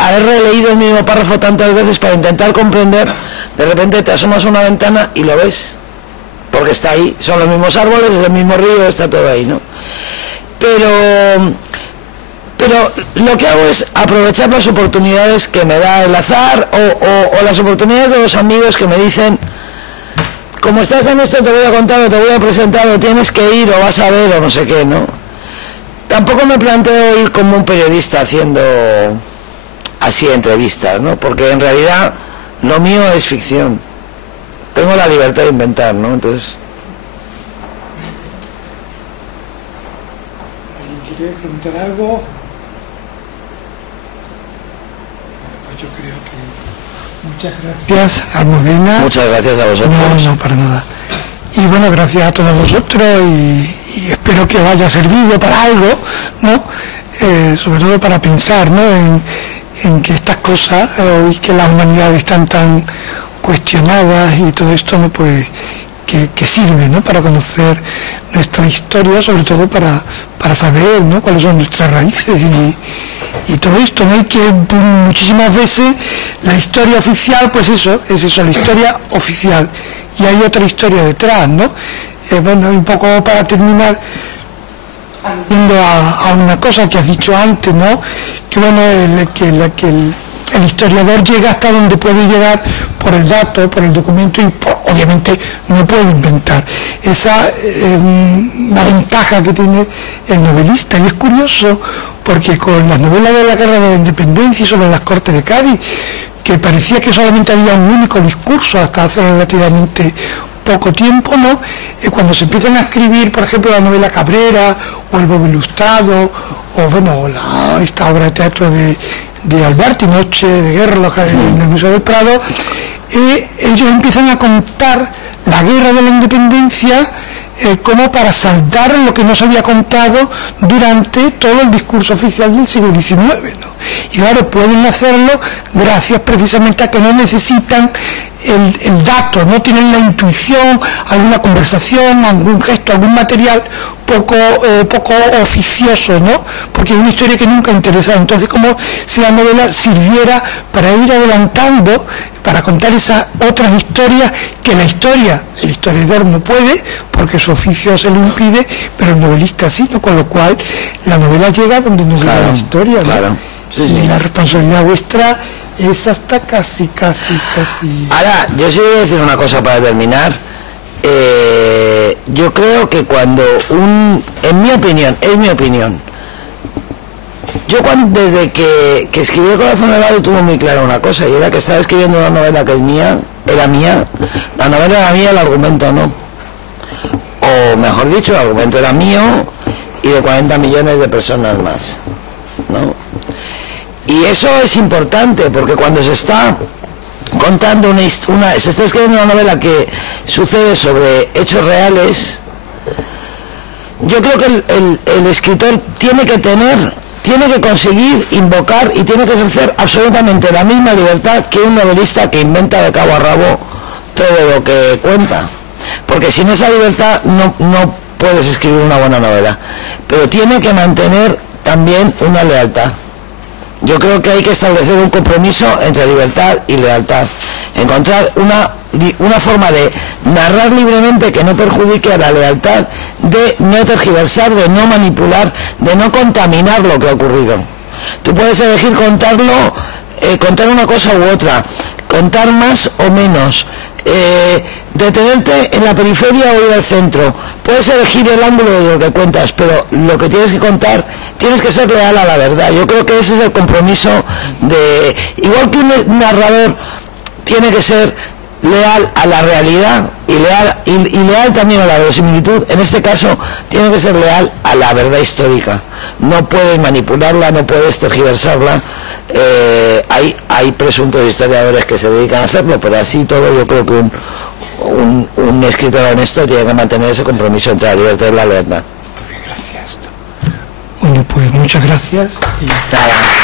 haber releído el mismo párrafo tantas veces para intentar comprender. De repente te asomas a una ventana y lo ves, porque está ahí, son los mismos árboles, es el mismo río, está todo ahí, ¿no? Pero lo que hago es aprovechar las oportunidades que me da el azar, o las oportunidades de los amigos que me dicen, como estás en esto, te voy a contar, o te voy a presentar, o tienes que ir, o vas a ver, o no sé qué, ¿no? Tampoco me planteo ir como un periodista haciendo así entrevistas, ¿no? Porque en realidad lo mío es ficción. Tengo la libertad de inventar, ¿no? Entonces... ¿Alguien quiere preguntar algo? Pues yo creo que... Muchas gracias, Almudena. Muchas gracias a vosotros. No, para nada. Y bueno, gracias a todos vosotros, y espero que os haya servido para algo, ¿no? Sobre todo para pensar, ¿no? En que estas cosas, hoy que las humanidades están tan cuestionadas y todo esto, ¿no? Pues que sirve, ¿no? Para conocer nuestra historia, sobre todo para saber, ¿no? Cuáles son nuestras raíces y todo esto, ¿no? Y que muchísimas veces la historia oficial, pues eso, es eso, la historia oficial, y hay otra historia detrás, ¿no? Bueno, un poco para terminar, viendo a una cosa que has dicho antes, ¿no? Que bueno, el historiador llega hasta donde puede llegar por el dato, por el documento, y obviamente no puede inventar. Esa es una ventaja que tiene el novelista, y es curioso porque con las novelas de la Guerra de la Independencia y sobre las Cortes de Cádiz, que parecía que solamente había un único discurso hasta hace relativamente poco tiempo, ¿no? Cuando se empiezan a escribir, por ejemplo, la novela Cabrera o El Bobo Ilustrado, o bueno, esta obra de teatro de Alberti, Noche de Guerra en el Museo del Prado, ellos empiezan a contar la guerra de la independencia como para saldar lo que no se había contado durante todo el discurso oficial del siglo XIX, ¿no? Y claro, pueden hacerlo gracias precisamente a que no necesitan el dato, no tienen la intuición, alguna conversación, algún gesto, algún material poco oficioso, ¿no? Porque es una historia que nunca interesa. Entonces, como si la novela sirviera para ir adelantando, para contar esas otras historias que el historiador no puede, porque su oficio se lo impide, pero el novelista sí, ¿no? Con lo cual la novela llega donde no llega la historia, ¿no? Claro. Sí, sí. Y la responsabilidad vuestra es hasta casi. Ahora, yo sí voy a decir una cosa para terminar. Yo creo que cuando en mi opinión, yo desde que escribí El corazón helado tuve muy clara una cosa, y era que estaba escribiendo una novela que era mía, la novela era mía, el argumento no. O mejor dicho, el argumento era mío y de 40 millones de personas más, ¿no? Y eso es importante, porque cuando se está contando se está escribiendo una novela que sucede sobre hechos reales, yo creo que el escritor tiene que conseguir invocar y tiene que ejercer absolutamente la misma libertad que un novelista que inventa de cabo a rabo todo lo que cuenta, porque sin esa libertad no puedes escribir una buena novela, pero tiene que mantener también una lealtad. Yo creo que hay que establecer un compromiso entre libertad y lealtad. encontrar una forma de narrar libremente que no perjudique a la lealtad, de no tergiversar, de no manipular, de no contaminar lo que ha ocurrido. Tú puedes elegir contarlo, contar una cosa u otra, contar más o menos, detenerte en la periferia o ir al centro. Puedes elegir el ángulo de lo que cuentas, pero lo que tienes que contar, tienes que ser leal a la verdad. Yo creo que ese es el compromiso de... Igual que un narrador tiene que ser leal a la realidad y leal también a la verosimilitud, en este caso tiene que ser leal a la verdad histórica. No puedes manipularla, no puedes tergiversarla. Hay presuntos historiadores que se dedican a hacerlo, pero así todo yo creo que un escritor honesto tiene que mantener ese compromiso entre la libertad y la lealtad. Bueno, pues muchas gracias. Nada.